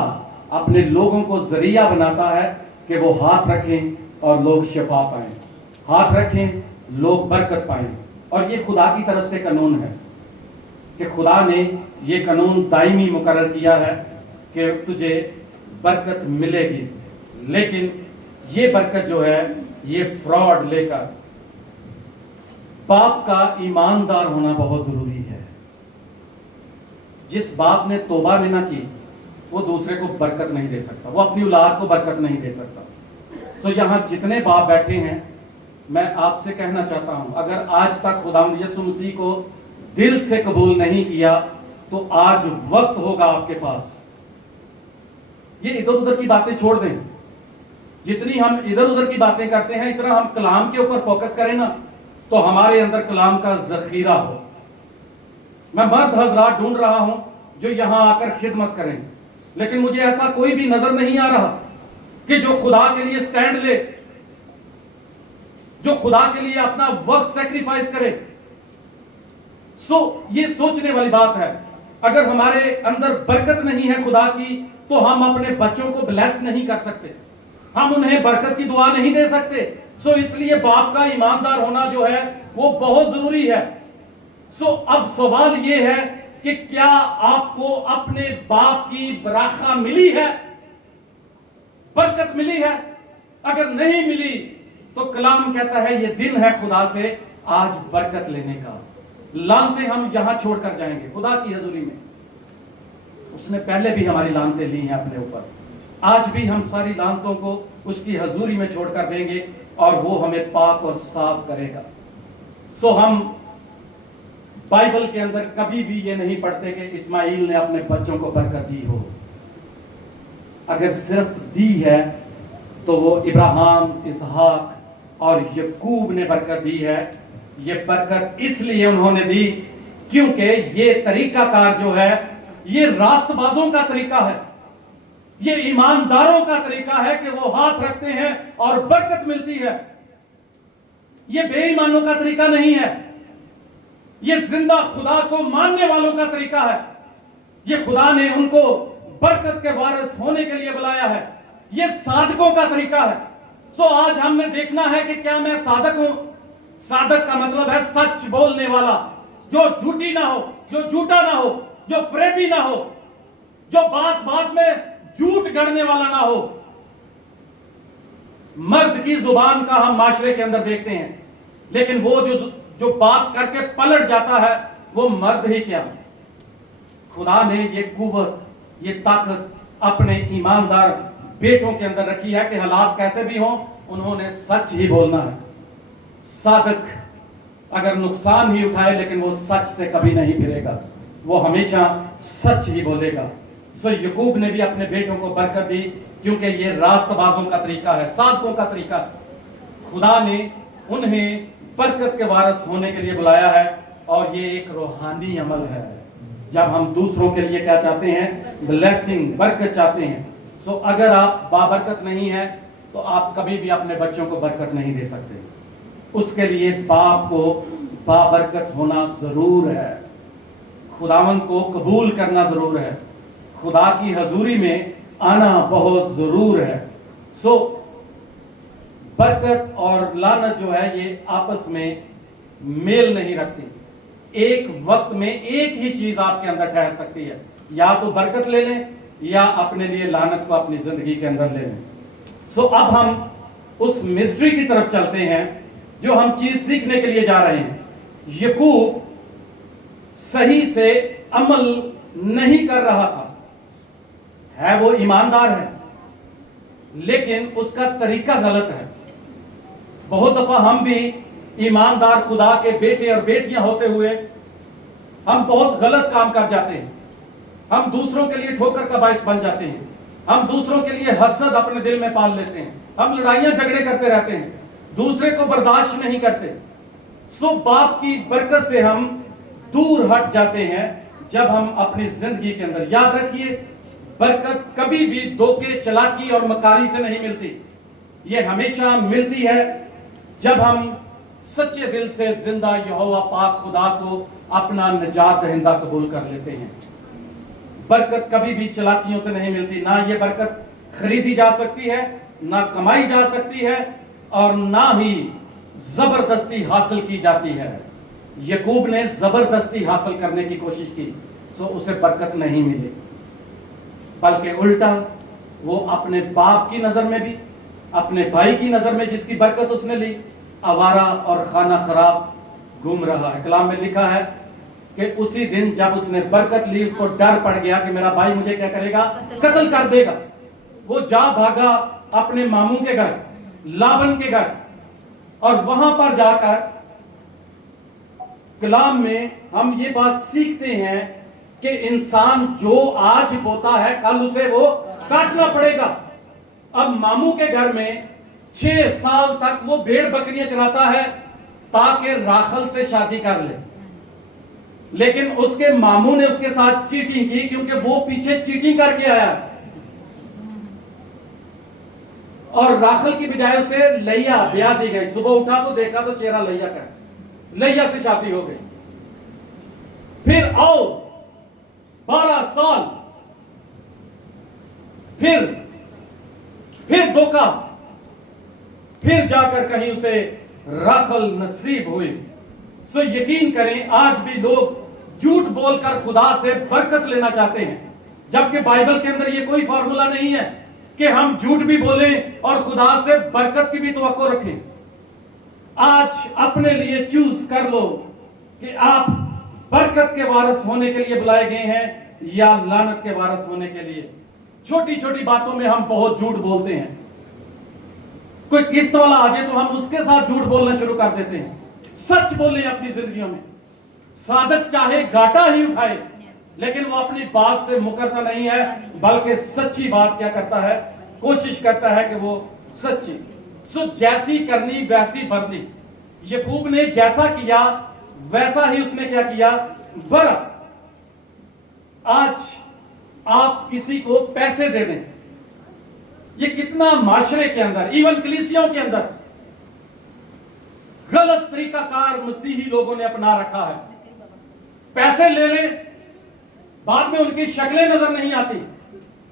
اپنے لوگوں کو ذریعہ بناتا ہے کہ وہ ہاتھ رکھیں اور لوگ شفا پائیں، ہاتھ رکھیں لوگ برکت پائیں۔ اور یہ خدا کی طرف سے قانون ہے کہ خدا نے یہ قانون دائمی مقرر کیا ہے کہ تجھے برکت ملے گی، لیکن یہ برکت جو ہے یہ فراڈ لے کر، باپ کا ایماندار ہونا بہت ضروری ہے۔ جس باپ نے توبہ نہیں نہ کی وہ دوسرے کو برکت نہیں دے سکتا، وہ اپنی اولاد کو برکت نہیں دے سکتا۔ تو یہاں جتنے باپ بیٹھے ہیں، میں آپ سے کہنا چاہتا ہوں، اگر آج تک خداوند یسوع مسیح کو دل سے قبول نہیں کیا تو آج وقت ہوگا آپ کے پاس۔ یہ ادھر ادھر کی باتیں چھوڑ دیں، جتنی ہم ادھر ادھر کی باتیں کرتے ہیں اتنا ہم کلام کے اوپر فوکس کریں نا تو ہمارے اندر کلام کا ذخیرہ ہو۔ میں مرد حضرات ڈھونڈ رہا ہوں جو یہاں آ کر خدمت کریں، لیکن مجھے ایسا کوئی بھی نظر نہیں آ رہا کہ جو خدا کے لیے سٹینڈ لے، جو خدا کے لیے اپنا وقت سیکریفائز کرے۔ یہ سوچنے والی بات ہے، اگر ہمارے اندر برکت نہیں ہے خدا کی تو ہم اپنے بچوں کو بلیس نہیں کر سکتے، ہم انہیں برکت کی دعا نہیں دے سکتے۔ اس لیے باپ کا ایماندار ہونا جو ہے وہ بہت ضروری ہے۔ اب سوال یہ ہے کہ کیا آپ کو اپنے باپ کی برکت ملی ہے؟ برکت ملی ہے؟ اگر نہیں ملی تو کلام کہتا ہے یہ دن ہے خدا سے آج برکت لینے کا۔ لعنتیں ہم یہاں چھوڑ کر جائیں گے خدا کی حضوری میں۔ اس نے پہلے بھی ہماری لعنتیں لی ہیں اپنے اوپر، آج بھی ہم ساری لعنتوں کو اس کی حضوری میں چھوڑ کر دیں گے اور وہ ہمیں پاک اور صاف کرے گا۔ ہم بائبل کے اندر کبھی بھی یہ نہیں پڑھتے کہ اسماعیل نے اپنے بچوں کو برکت دی ہو۔ اگر صرف دی ہے تو وہ ابراہیم، اسحاق اور یعقوب نے برکت دی ہے۔ یہ برکت اس لیے انہوں نے دی کیونکہ یہ طریقہ کار جو ہے یہ راست بازوں کا طریقہ ہے، یہ ایمانداروں کا طریقہ ہے کہ وہ ہاتھ رکھتے ہیں اور برکت ملتی ہے۔ یہ بے ایمانوں کا طریقہ نہیں ہے، یہ زندہ خدا کو ماننے والوں کا طریقہ ہے۔ یہ خدا نے ان کو برکت کے وارث ہونے کے لیے بلایا ہے، یہ صادقوں کا طریقہ ہے۔ آج ہم نے دیکھنا ہے کہ کیا میں صادق ہوں۔ صادق کا مطلب ہے سچ بولنے والا، جو جھوٹی نہ ہو، جو جھوٹا نہ ہو، جو فریبی نہ ہو، جو بات بات میں جھوٹ گڑنے والا نہ ہو۔ مرد کی زبان کا ہم معاشرے کے اندر دیکھتے ہیں، لیکن وہ جو بات کر کے پلٹ جاتا ہے وہ مرد ہی کیا۔ خدا نے یہ قوت، یہ طاقت اپنے ایماندار بیٹوں کے اندر رکھی ہے کہ حالات کیسے بھی ہوں انہوں نے سچ ہی بولنا ہے۔ صادق اگر نقصان ہی اٹھائے لیکن وہ سچ سے کبھی نہیں پھرے گا، وہ ہمیشہ سچ ہی بولے گا۔ یعقوب نے بھی اپنے بیٹوں کو برکت دی کیونکہ یہ راست بازوں کا طریقہ ہے، صادقوں کا طریقہ ہے۔ خدا نے انہیں برکت کے وارث ہونے کے لیے بلایا ہے اور یہ ایک روحانی عمل ہے۔ جب ہم دوسروں کے لیے کیا چاہتے ہیں؟ بلیسنگ، برکت چاہتے ہیں۔ اگر آپ بابرکت نہیں ہیں تو آپ کبھی بھی اپنے بچوں کو برکت نہیں دے سکتے۔ اس کے لیے باپ کو بابرکت ہونا ضرور ہے، خداوند کو قبول کرنا ضرور ہے، خدا کی حضوری میں آنا بہت ضرور ہے۔ برکت اور لعنت جو ہے یہ آپس میں میل نہیں رکھتی۔ ایک وقت میں ایک ہی چیز آپ کے اندر ٹھہر سکتی ہے، یا تو برکت لے لیں یا اپنے لیے لعنت کو اپنی زندگی کے اندر لے لیں۔ اب ہم اس مسٹری کی طرف چلتے ہیں جو ہم چیز سیکھنے کے لیے جا رہے ہیں۔ یعقوب सही से अमल नहीं कर रहा था। है वो ईमानदार है, लेकिन उसका तरीका गलत है। बहुत दफा हम भी ईमानदार खुदा के बेटे और बेटियां होते हुए हम बहुत गलत काम कर जाते हैं। हम दूसरों के लिए ठोकर का बायस बन जाते हैं। हम दूसरों के लिए हसद अपने दिल में पाल लेते हैं। हम लड़ाइयां झगड़े करते रहते हैं, दूसरे को बर्दाश्त नहीं करते। सो बाप की बरकत से हम दूर हट जाते हैं जब हम अपनी जिंदगी के अंदर। याद रखिए, बरकत कभी भी धोखे, चालाकी और मकारी से नहीं मिलती। ये हमेशा मिलती है जब हम सच्चे दिल से जिंदा यहोवा पाक खुदा को अपना निजात दहिंदा कबूल कर लेते हैं। बरकत कभी भी चालाकियों से नहीं मिलती। ना ये बरकत खरीदी जा सकती है, ना कमाई जा सकती है, और ना ही जबरदस्ती हासिल की जाती है। यकूब ने जबरदस्ती हासिल करने की कोशिश की, तो उसे बरकत नहीं मिली, बल्कि उल्टा वो अपने बाप की नजर में भी, अपने भाई की नजर में जिसकी बरकत उसने ली, आवारा और खाना खराब घूम रहा है। कलाम में लिखा है कि उसी दिन जब उसने बरकत ली, उसको डर पड़ गया कि मेरा भाई मुझे क्या करेगा, कत्ल कर देगा। वो जा भागा अपने मामू के घर, लाबन के घर, और वहां पर जाकर कलाम में हम ये बात सीखते हैं कि इंसान जो आज बोता है कल उसे वो काटना पड़ेगा। अब मामू के घर में 6 साल तक वो भेड़ बकरियां चराता है ताकि राखल से शादी कर ले, लेकिन उसके मामू ने उसके साथ चीटिंग की, क्योंकि वो पीछे चीटिंग करके आया, और राखल की बजाय उसे लैया ब्याह दी गई। सुबह उठा तो देखा तो चेहरा लैया का, लैया से शादी हो गई। फिर आओ 12 साल, फिर धोखा, फिर जाकर कहीं उसे राखल नसीब हुई। सो यकीन करें, आज भी लोग झूठ बोलकर खुदा से बरकत लेना चाहते हैं, जबकि बाइबल के अंदर ये कोई फार्मूला नहीं है कि हम झूठ भी बोलें और खुदा से बरकत की भी तवक्को रखें। आज अपने लिए चूज कर लो कि आप बरकत के वारिस होने के लिए बुलाए गए हैं या लानत के वारिस होने के लिए। छोटी छोटी बातों में हम बहुत झूठ बोलते हैं। कोई किस्त वाला आ जाए तो हम उसके साथ झूठ बोलना शुरू कर देते हैं। सच बोलें अपनी जिंदगियों में। साधक चाहे घाटा ही उठाए, लेकिन वो अपनी बात से मुकरता नहीं है, बल्कि सच्ची बात क्या करता है, कोशिश करता है कि वो सच्ची। सो जैसी करनी वैसी भरनी। यकूब ने जैसा किया वैसा ही उसने क्या किया, भरा। आज आप किसी को पैसे दे दें, ये कितना माशरे के अंदर, इवन कलीसियाओं के अंदर गलत तरीकाकार मसीही लोगों ने अपना रखा है। पैसे ले ले, बाद में उनकी शक्लें नजर नहीं आती,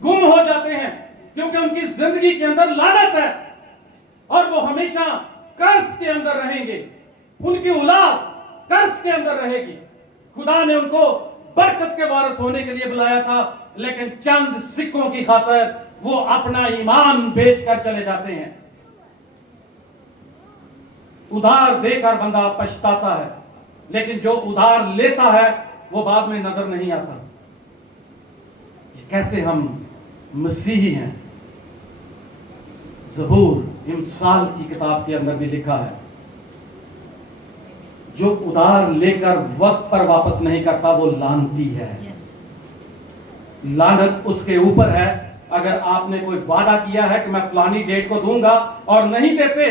गुम हो जाते हैं, क्योंकि उनकी जिंदगी के अंदर लानत है और वो हमेशा कर्ज के अंदर रहेंगे। उनकी औलाद कर्ज के अंदर रहेगी। खुदा ने उनको बरकत के वारिस होने के लिए बुलाया था, लेकिन चंद सिक्कों की खातिर वो अपना ईमान बेचकर चले जाते हैं। उधार देकर बंदा पछताता है, लेकिन जो उधार लेता है वो बाद में नजर नहीं आता। कैसे हम मसीही हैं। ज़बूर इमसाल की किताब के अंदर भी लिखा है, जो उधार लेकर वक्त पर वापस नहीं करता वो लानती है। लानत उसके ऊपर है। अगर आपने कोई वादा किया है कि मैं फलानी डेट को दूंगा और नहीं देते,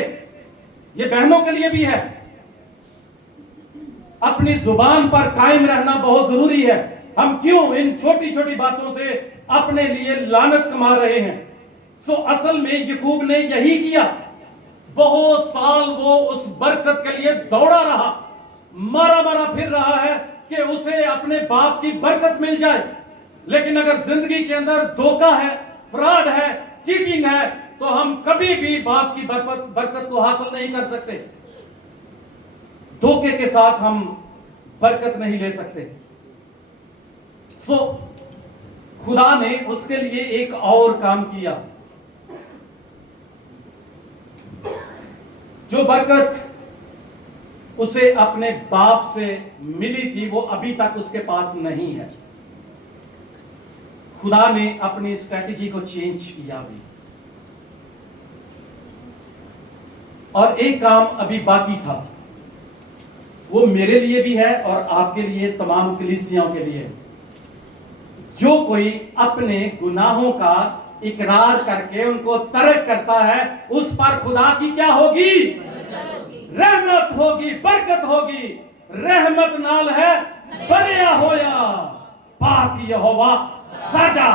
ये बहनों के लिए भी है। अपनी जुबान पर कायम रहना बहुत जरूरी है। हम क्यों इन छोटी छोटी बातों से अपने लिए लानत कमा रहे हैं। सो असल में यकूब ने यही किया। बहुत साल वो उस बरकत के लिए दौड़ा रहा, मारा मारा फिर रहा है कि उसे अपने बाप की बरकत मिल जाए। लेकिन अगर जिंदगी के अंदर धोखा है, फ्रॉड है, चीटिंग है, तो हम कभी भी बाप की बरकत को हासिल नहीं कर सकते। धोखे के साथ हम बरकत नहीं ले सकते। सो खुदा ने उसके लिए एक और काम किया। जो बरकत اسے اپنے باپ سے ملی تھی وہ ابھی تک اس کے پاس نہیں ہے. خدا نے اپنی اسٹریٹجی کو چینج کیا بھی. اور ایک کام ابھی باقی تھا, وہ میرے لیے بھی ہے اور آپ کے لیے, تمام کلیسیوں کے لیے. جو کوئی اپنے گناہوں کا اقرار کر کے ان کو ترک کرتا ہے, اس پر خدا کی کیا ہوگی؟ رحمت ہوگی, برکت ہوگی. رحمت نال ہے بھریا ہویا پاک یہوہ ساڈا.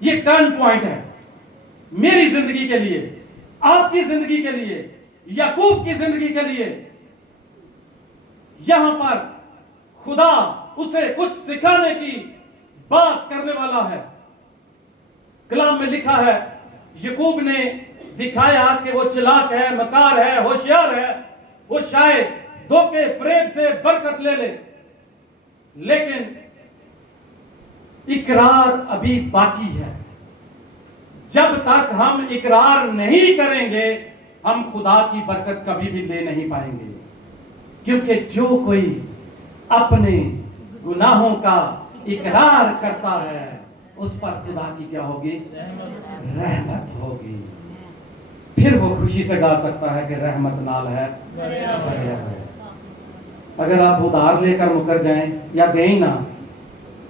یہ ٹرن پوائنٹ ہے میری زندگی کے لیے, آپ کی زندگی کے لیے, یعقوب کی زندگی کے لیے. یہاں پر خدا اسے کچھ سکھانے کی بات کرنے والا ہے. کلام میں لکھا ہے, یعقوب نے دکھایا کہ وہ چلاک ہے, مکار ہے, ہوشیار ہے, وہ شاید دھوکے فریب سے برکت لے لے, لیکن اقرار ابھی باقی ہے. جب تک ہم اقرار نہیں کریں گے ہم خدا کی برکت کبھی بھی لے نہیں پائیں گے. کیونکہ جو کوئی اپنے گناہوں کا اقرار کرتا ہے اس پر خدا کی کیا ہوگی؟ رحمت ہوگی. پھر وہ خوشی سے گا سکتا ہے کہ رحمت نال ہے. اگر آپ ادھار لے کر مکر جائیں یا دیں نا,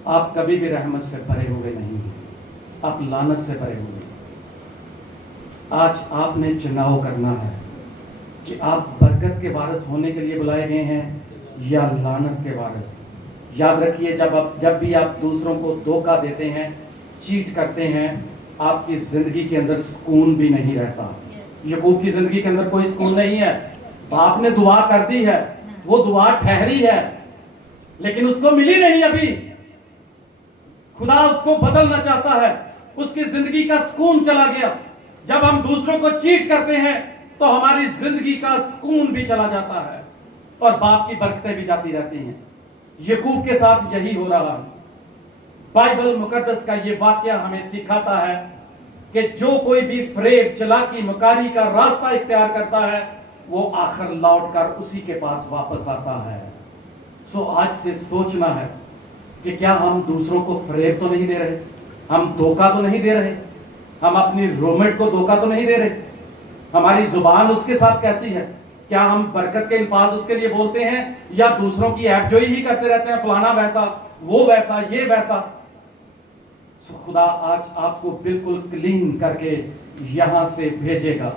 آپ کبھی بھی رحمت سے بھرے ہوئے نہیں, آپ لعنت سے بھرے ہوئے. آج آپ نے چناؤ کرنا ہے کہ آپ برکت کے وارث ہونے کے لیے بلائے گئے ہیں یا لعنت کے وارث. یاد رکھیے, جب بھی آپ دوسروں کو دھوکہ دیتے ہیں, چیٹ کرتے ہیں, آپ کی زندگی کے اندر سکون بھی نہیں رہتا. یعقوب کی زندگی کے اندر کوئی سکون نہیں ہے. باپ نے دعا کر دی ہے, وہ دعا ٹھہری ہے, لیکن اس کو ملی نہیں ابھی. خدا اس کو بدلنا چاہتا ہے. اس کی زندگی کا سکون چلا گیا. جب ہم دوسروں کو چیٹ کرتے ہیں تو ہماری زندگی کا سکون بھی چلا جاتا ہے اور باپ کی برکتیں بھی جاتی رہتی ہیں. یعقوب کے ساتھ یہی ہو رہا ہے. بائبل مقدس کا یہ واقعہ ہمیں سکھاتا ہے کہ جو کوئی بھی فریب, چلاکی, مکاری کا راستہ اختیار کرتا ہے وہ آخر لوٹ کر اسی کے پاس واپس آتا ہے. سو آج سے سوچنا ہے کہ کیا ہم دوسروں کو فریب تو نہیں دے رہے, ہم دھوکہ تو نہیں دے رہے, ہم اپنی رومٹ کو دھوکہ تو نہیں دے رہے, ہماری زبان اس کے ساتھ کیسی ہے, کیا ہم برکت کے الفاظ اس کے لیے بولتے ہیں یا دوسروں کی عیب جوئی ہی کرتے رہتے ہیں, فلانا ویسا, وہ ویسا, یہ ویسا. سو خدا آج آپ کو بالکل کلین کر کے یہاں سے بھیجے گا.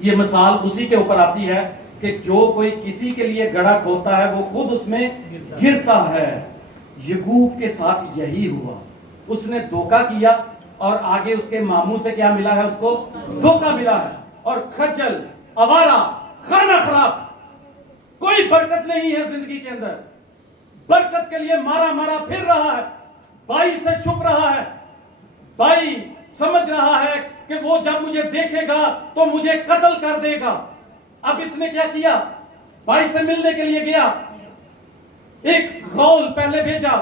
یہ مثال اسی کے اوپر آتی ہے کہ جو کوئی کسی کے لیے گڑھا کھودتا ہے وہ خود اس میں گرتا ہے. یعقوب کے ساتھ یہی ہوا. اس نے دھوکہ کیا اور آگے اس کے ماموں سے کیا ملا ہے, اس کو دھوکہ ملا ہے. اور کھجل, آوارہ, خانہ خراب, کوئی برکت نہیں ہے زندگی کے اندر. برکت کے لیے مارا مارا پھر رہا ہے, بھائی سے چھپ رہا ہے. بھائی سمجھ رہا ہے کہ وہ جب مجھے دیکھے گا تو مجھے قتل کر دے گا. اب اس نے کیا کیا, بھائی سے ملنے کے لیے گیا, ایک غول پہلے بھیجا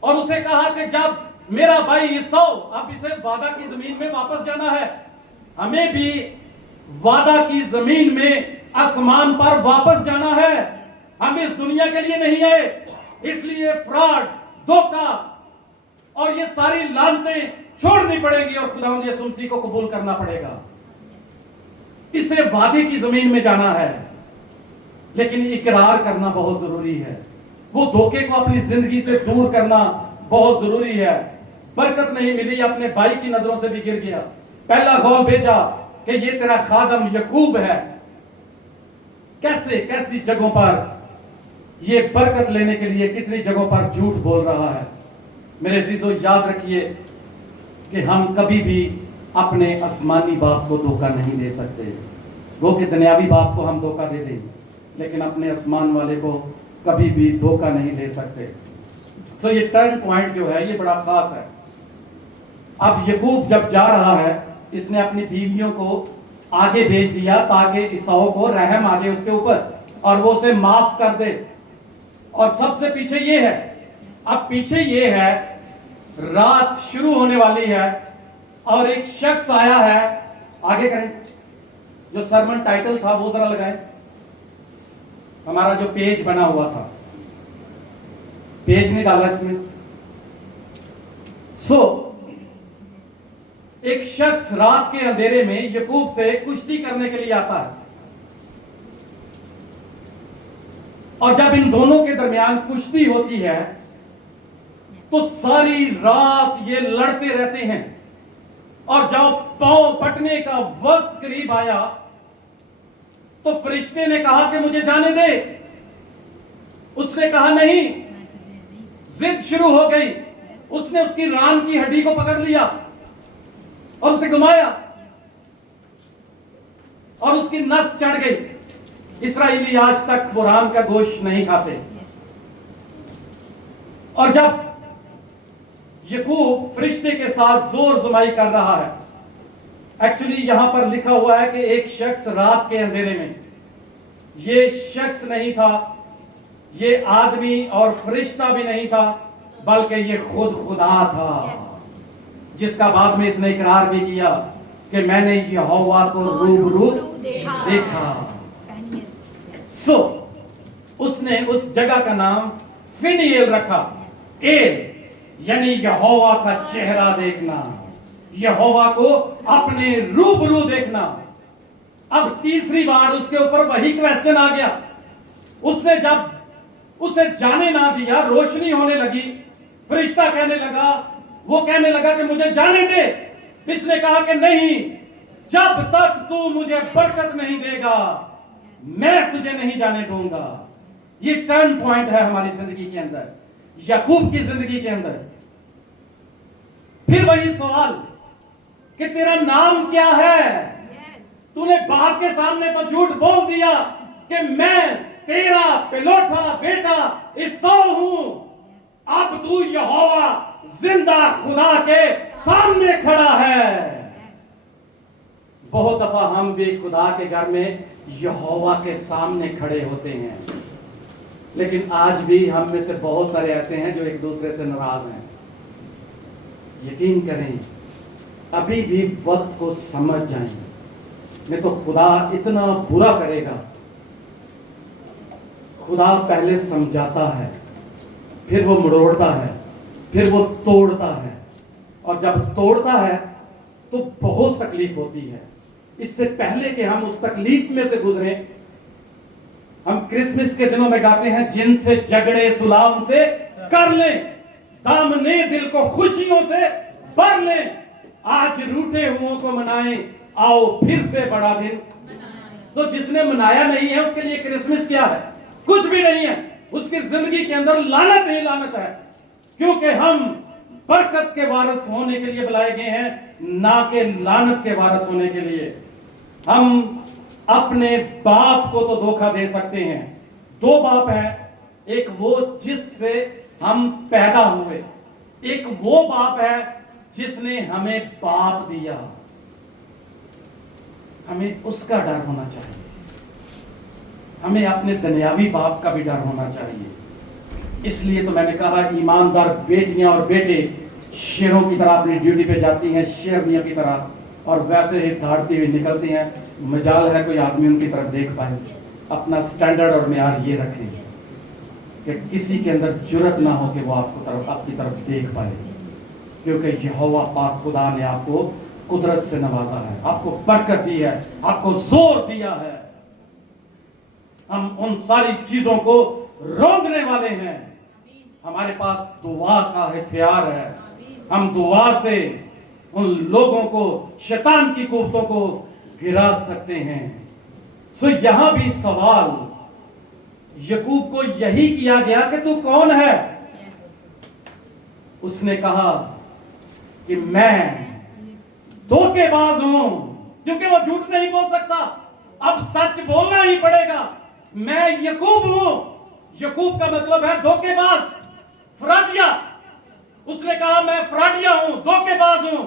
اور اسے کہا کہ جب میرا بھائی سو, اب اسے وعدہ کی زمین میں واپس جانا ہے, ہمیں بھی وعدہ کی زمین میں آسمان پر واپس جانا ہے. ہم اس دنیا کے لیے نہیں آئے, اس لیے فراڈ, دھوکہ اور یہ ساری لعنتیں چھوڑنی پڑیں گی اور خداوند یسوع مسیح کو قبول کرنا پڑے گا. اسے وعدے کی زمین میں جانا ہے, لیکن اقرار کرنا بہت ضروری ہے. وہ دھوکے کو اپنی زندگی سے دور کرنا بہت ضروری ہے. برکت نہیں ملی, اپنے بھائی کی نظروں سے بھی گر گیا. پہلا غول بھیجا کہ یہ تیرا خادم یعقوب ہے. کیسی جگہوں پر یہ برکت لینے کے لیے کتنی جگہوں پر جھوٹ بول رہا ہے. میرے عزیزو, یاد رکھیے کہ ہم کبھی بھی اپنے آسمانی باپ کو دھوکہ نہیں دے سکتے. وہ کہ دنیاوی باپ کو ہم دھوکہ دے دیں, لیکن اپنے آسمان والے کو کبھی بھی دھوکہ نہیں دے سکتے. سو یہ ٹرن پوائنٹ جو ہے یہ بڑا خاص ہے. اب یعقوب جب جا رہا ہے, اس نے اپنی بیویوں کو آگے بھیج دیا تاکہ عیساؤ کو رحم آ جائے اس کے اوپر اور وہ اسے معاف کر دے. اور سب سے پیچھے یہ ہے, اب پیچھے یہ ہے, رات شروع ہونے والی ہے اور ایک شخص آیا ہے, آگے کریں, जो सरमन टाइटल था वो जरा लगाएं, हमारा जो पेज बना हुआ था, पेज नहीं डाला इसमें। एक शख्स रात के अंधेरे में याकूब से कुश्ती करने के लिए आता है, और जब इन दोनों के दरमियान कुश्ती होती है तो सारी रात ये लड़ते रहते हैं, और जब पांव पटने का वक्त करीब आया तो फरिश्ते ने कहा कि मुझे जाने दे। उसने कहा नहीं, जिद शुरू हो गई। उसने उसकी रान की हड्डी को पकड़ लिया और उसे घुमाया और उसकी नस चढ़ गई। इस्राएली आज तक वो रान का गोश्त नहीं खाते। और जब याकूब फरिश्ते के साथ जोर जुमाई कर रहा है, एक्चुअली यहां पर लिखा हुआ है कि एक शख्स रात के अंधेरे में, ये शख्स नहीं था, ये आदमी और फरिश्ता भी नहीं था, बल्कि ये खुद खुदा था, जिसका बाद में इसने इकरार भी किया कि मैंने यहोवा को रूबरू देखा। उसने उस जगह का नाम फिनिएल रखा। एल यानी यहोवा का चेहरा देखना, यहोवा को अपने रूबरू देखना। अब तीसरी बार उसके ऊपर वही क्वेश्चन आ गया। उसने जब उसे जाने ना दिया, रोशनी होने लगी, फरिश्ता कहने लगा, वो कहने लगा कि मुझे जाने दे। इसने कहा कि नहीं, जब तक तू मुझे बरकत नहीं देगा मैं तुझे नहीं जाने दूंगा। ये टर्न पॉइंट है हमारी जिंदगी के अंदर, याकूब की जिंदगी के अंदर। फिर वही सवाल कि तेरा नाम क्या है? तूने बाप के सामने तो झूठ बोल दिया कि मैं तेरा पिलोठा बेटा इसहाक हूं। अब तू यहोवा जिंदा खुदा के सामने खड़ा है। बहुत दफा हम भी खुदा के घर में यहोवा के सामने खड़े होते हैं, लेकिन आज भी हम में से बहुत सारे ऐसे हैं जो एक दूसरे से नाराज हैं। यकीन करें, अभी भी वक्त को समझ जाएं, नहीं तो खुदा इतना बुरा करेगा। खुदा पहले समझाता है, फिर वो मरोड़ता है, फिर वो तोड़ता है, और जब तोड़ता है तो बहुत तकलीफ होती है। इससे पहले कि हम उस तकलीफ में से गुजरे, हम क्रिसमस के दिनों में गाते हैं, जिनसे झगड़े सुलह उनसे कर लें, दामने दिल को खुशियों से भर लें। आज रूठे हुओं को मनाएं, आओ फिर से बड़ा दिन। तो जिसने मनाया नहीं है उसके लिए क्रिसमस क्या है? कुछ भी नहीं है। उसकी जिंदगी के अंदर लानत ही लानत है, क्योंकि हम बरकत के वारिस होने के लिए बुलाए गए हैं, ना कि लानत के वारिस होने के लिए। हम अपने बाप को तो धोखा दे सकते हैं। दो बाप हैं, एक वो जिससे हम पैदा हुए, एक वो बाप है जिसने हमें बाप दिया। हमें उसका डर होना चाहिए, हमें अपने दुनियावी बाप का भी डर होना चाहिए। इसलिए तो मैंने कहा, ईमानदार बेटियां और बेटे शेरों की तरह अपनी ड्यूटी पे जाती हैं, शेरनियों की तरह, और वैसे ही दौड़ती हुई निकलती हैं। मजाल है कोई आदमी उनकी तरफ देख पाए। अपना स्टैंडर्ड और मेयार ये रखें कि किसी के अंदर जुर्रत ना हो कि वो आपकी तरफ देख पाए, क्योंकि यहोवा पाक खुदा ने आपको कुदरत से नवाजा है, आपको बरकत दी है, आपको जोर दिया है। हम उन सारी चीजों को रोकने वाले हैं। हमारे पास दुआ का हथियार है। हम दुआ से उन लोगों को, शैतान की कुफ्तों को गिरा सकते हैं। सो यहां भी सवाल याकूब को यही किया गया कि तू कौन है? उसने कहा कि मैं धोखेबाज हूं, क्योंकि वो झूठ नहीं बोल सकता। अब सच बोलना ही पड़ेगा। मैं याकूब हूं। याकूब का मतलब है धोखेबाज, फ्राडिया। उसने कहा मैं फ्राडिया हूं, धोखेबाज हूं,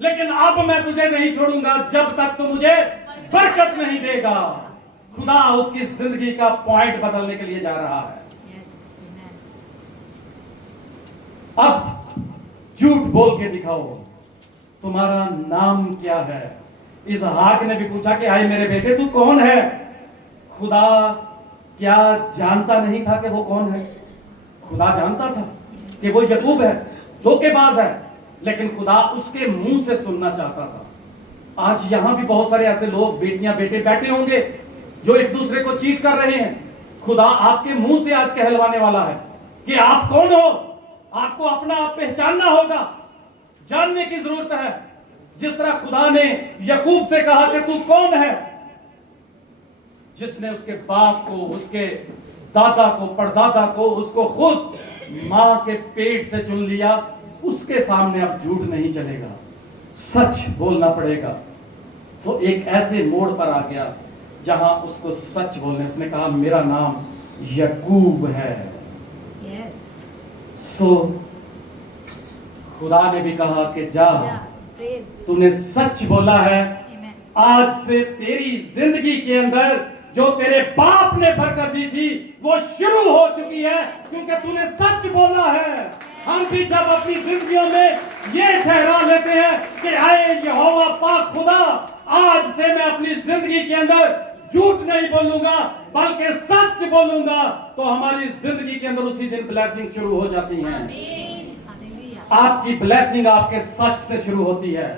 लेकिन अब मैं तुझे नहीं छोड़ूंगा जब तक तू मुझे बरकत नहीं देगा। खुदा उसकी जिंदगी का पॉइंट बदलने के लिए जा रहा है। अब झूठ बोल के दिखाओ, तुम्हारा नाम क्या है? इसहाक ने भी पूछा कि आए मेरे बेटे तू कौन है? खुदा क्या जानता नहीं था कि वो कौन है? खुदा जानता था कि वो याकूब है, धोखेबाज है, लेकिन खुदा उसके मुंह से सुनना चाहता था। आज यहां भी बहुत सारे ऐसे लोग, बेटियां बेटे बैठे होंगे जो एक दूसरे को चीट कर रहे हैं। खुदा आपके मुंह से आज कहलवाने वाला है कि आप कौन हो। आपको अपना आप पहचानना होगा, जानने की जरूरत है। जिस तरह खुदा ने याकूब से कहा कि तू कौन है, जिसने उसके बाप को, उसके दादा को, परदादा को, उसको खुद मां के पेट से चुन लिया, उसके सामने अब झूठ नहीं चलेगा, सच बोलना पड़ेगा। सो एक ऐसे मोड़ पर आ गया जहां उसको सच बोलने, उसने कहा मेरा नाम याकूब है। सो खुदा ने भी कहा कि जा, तूने सच बोला है। आज से तेरी जिंदगी के अंदर जो तेरे बाप ने बरकत दी थी वो शुरू हो चुकी है, क्योंकि तूने सच बोला है। हम भी जब अपनी जिंदगियों में ये ठहरा लेते हैं कि आए यहोवा पाक खुदा, आज से मैं अपनी जिंदगी के अंदर झूठ नहीं बोलूंगा बल्कि सच बोलूंगा, तो हमारी जिंदगी के अंदर उसी दिन ब्लेसिंग शुरू हो जाती है। आपकी ब्लेसिंग आपके सच से शुरू होती है,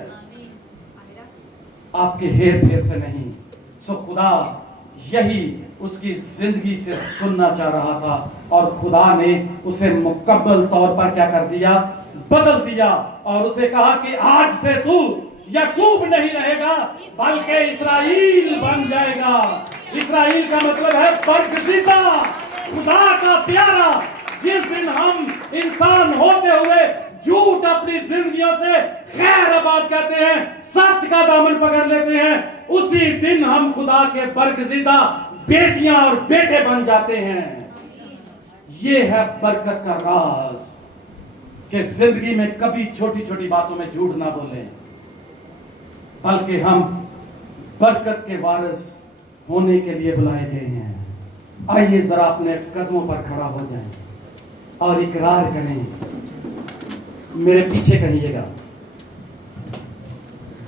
आपके हेर फेर से नहीं। सो खुदा यही उसकी जिंदगी से सुनना चाह रहा था, और खुदा ने उसे मुकम्मल तौर पर क्या कर दिया, बदल दिया, और उसे कहा कि आज से तू याकूब नहीं रहेगा बल्कि इस्राएल बन जाएगा। इस्राएल का मतलब है बरगजीदा, खुदा का प्यारा। जिस दिन हम इंसान होते हुए झूठ अपनी जिंदगियों से खैराबाद कहते हैं, सच का दामन पकड़ लेते हैं, उसी दिन हम खुदा के बरगजीदा बेटियां और बेटे बन जाते हैं। ये है बरकत का राज कि जिंदगी में कभी छोटी छोटी बातों में झूठ ना बोलें, बल्कि हम बरकत के वारिस होने के लिए बुलाए गए हैं। आइए जरा अपने कदमों पर खड़ा हो जाएं और इकरार करें। मेरे पीछे कहिएगा।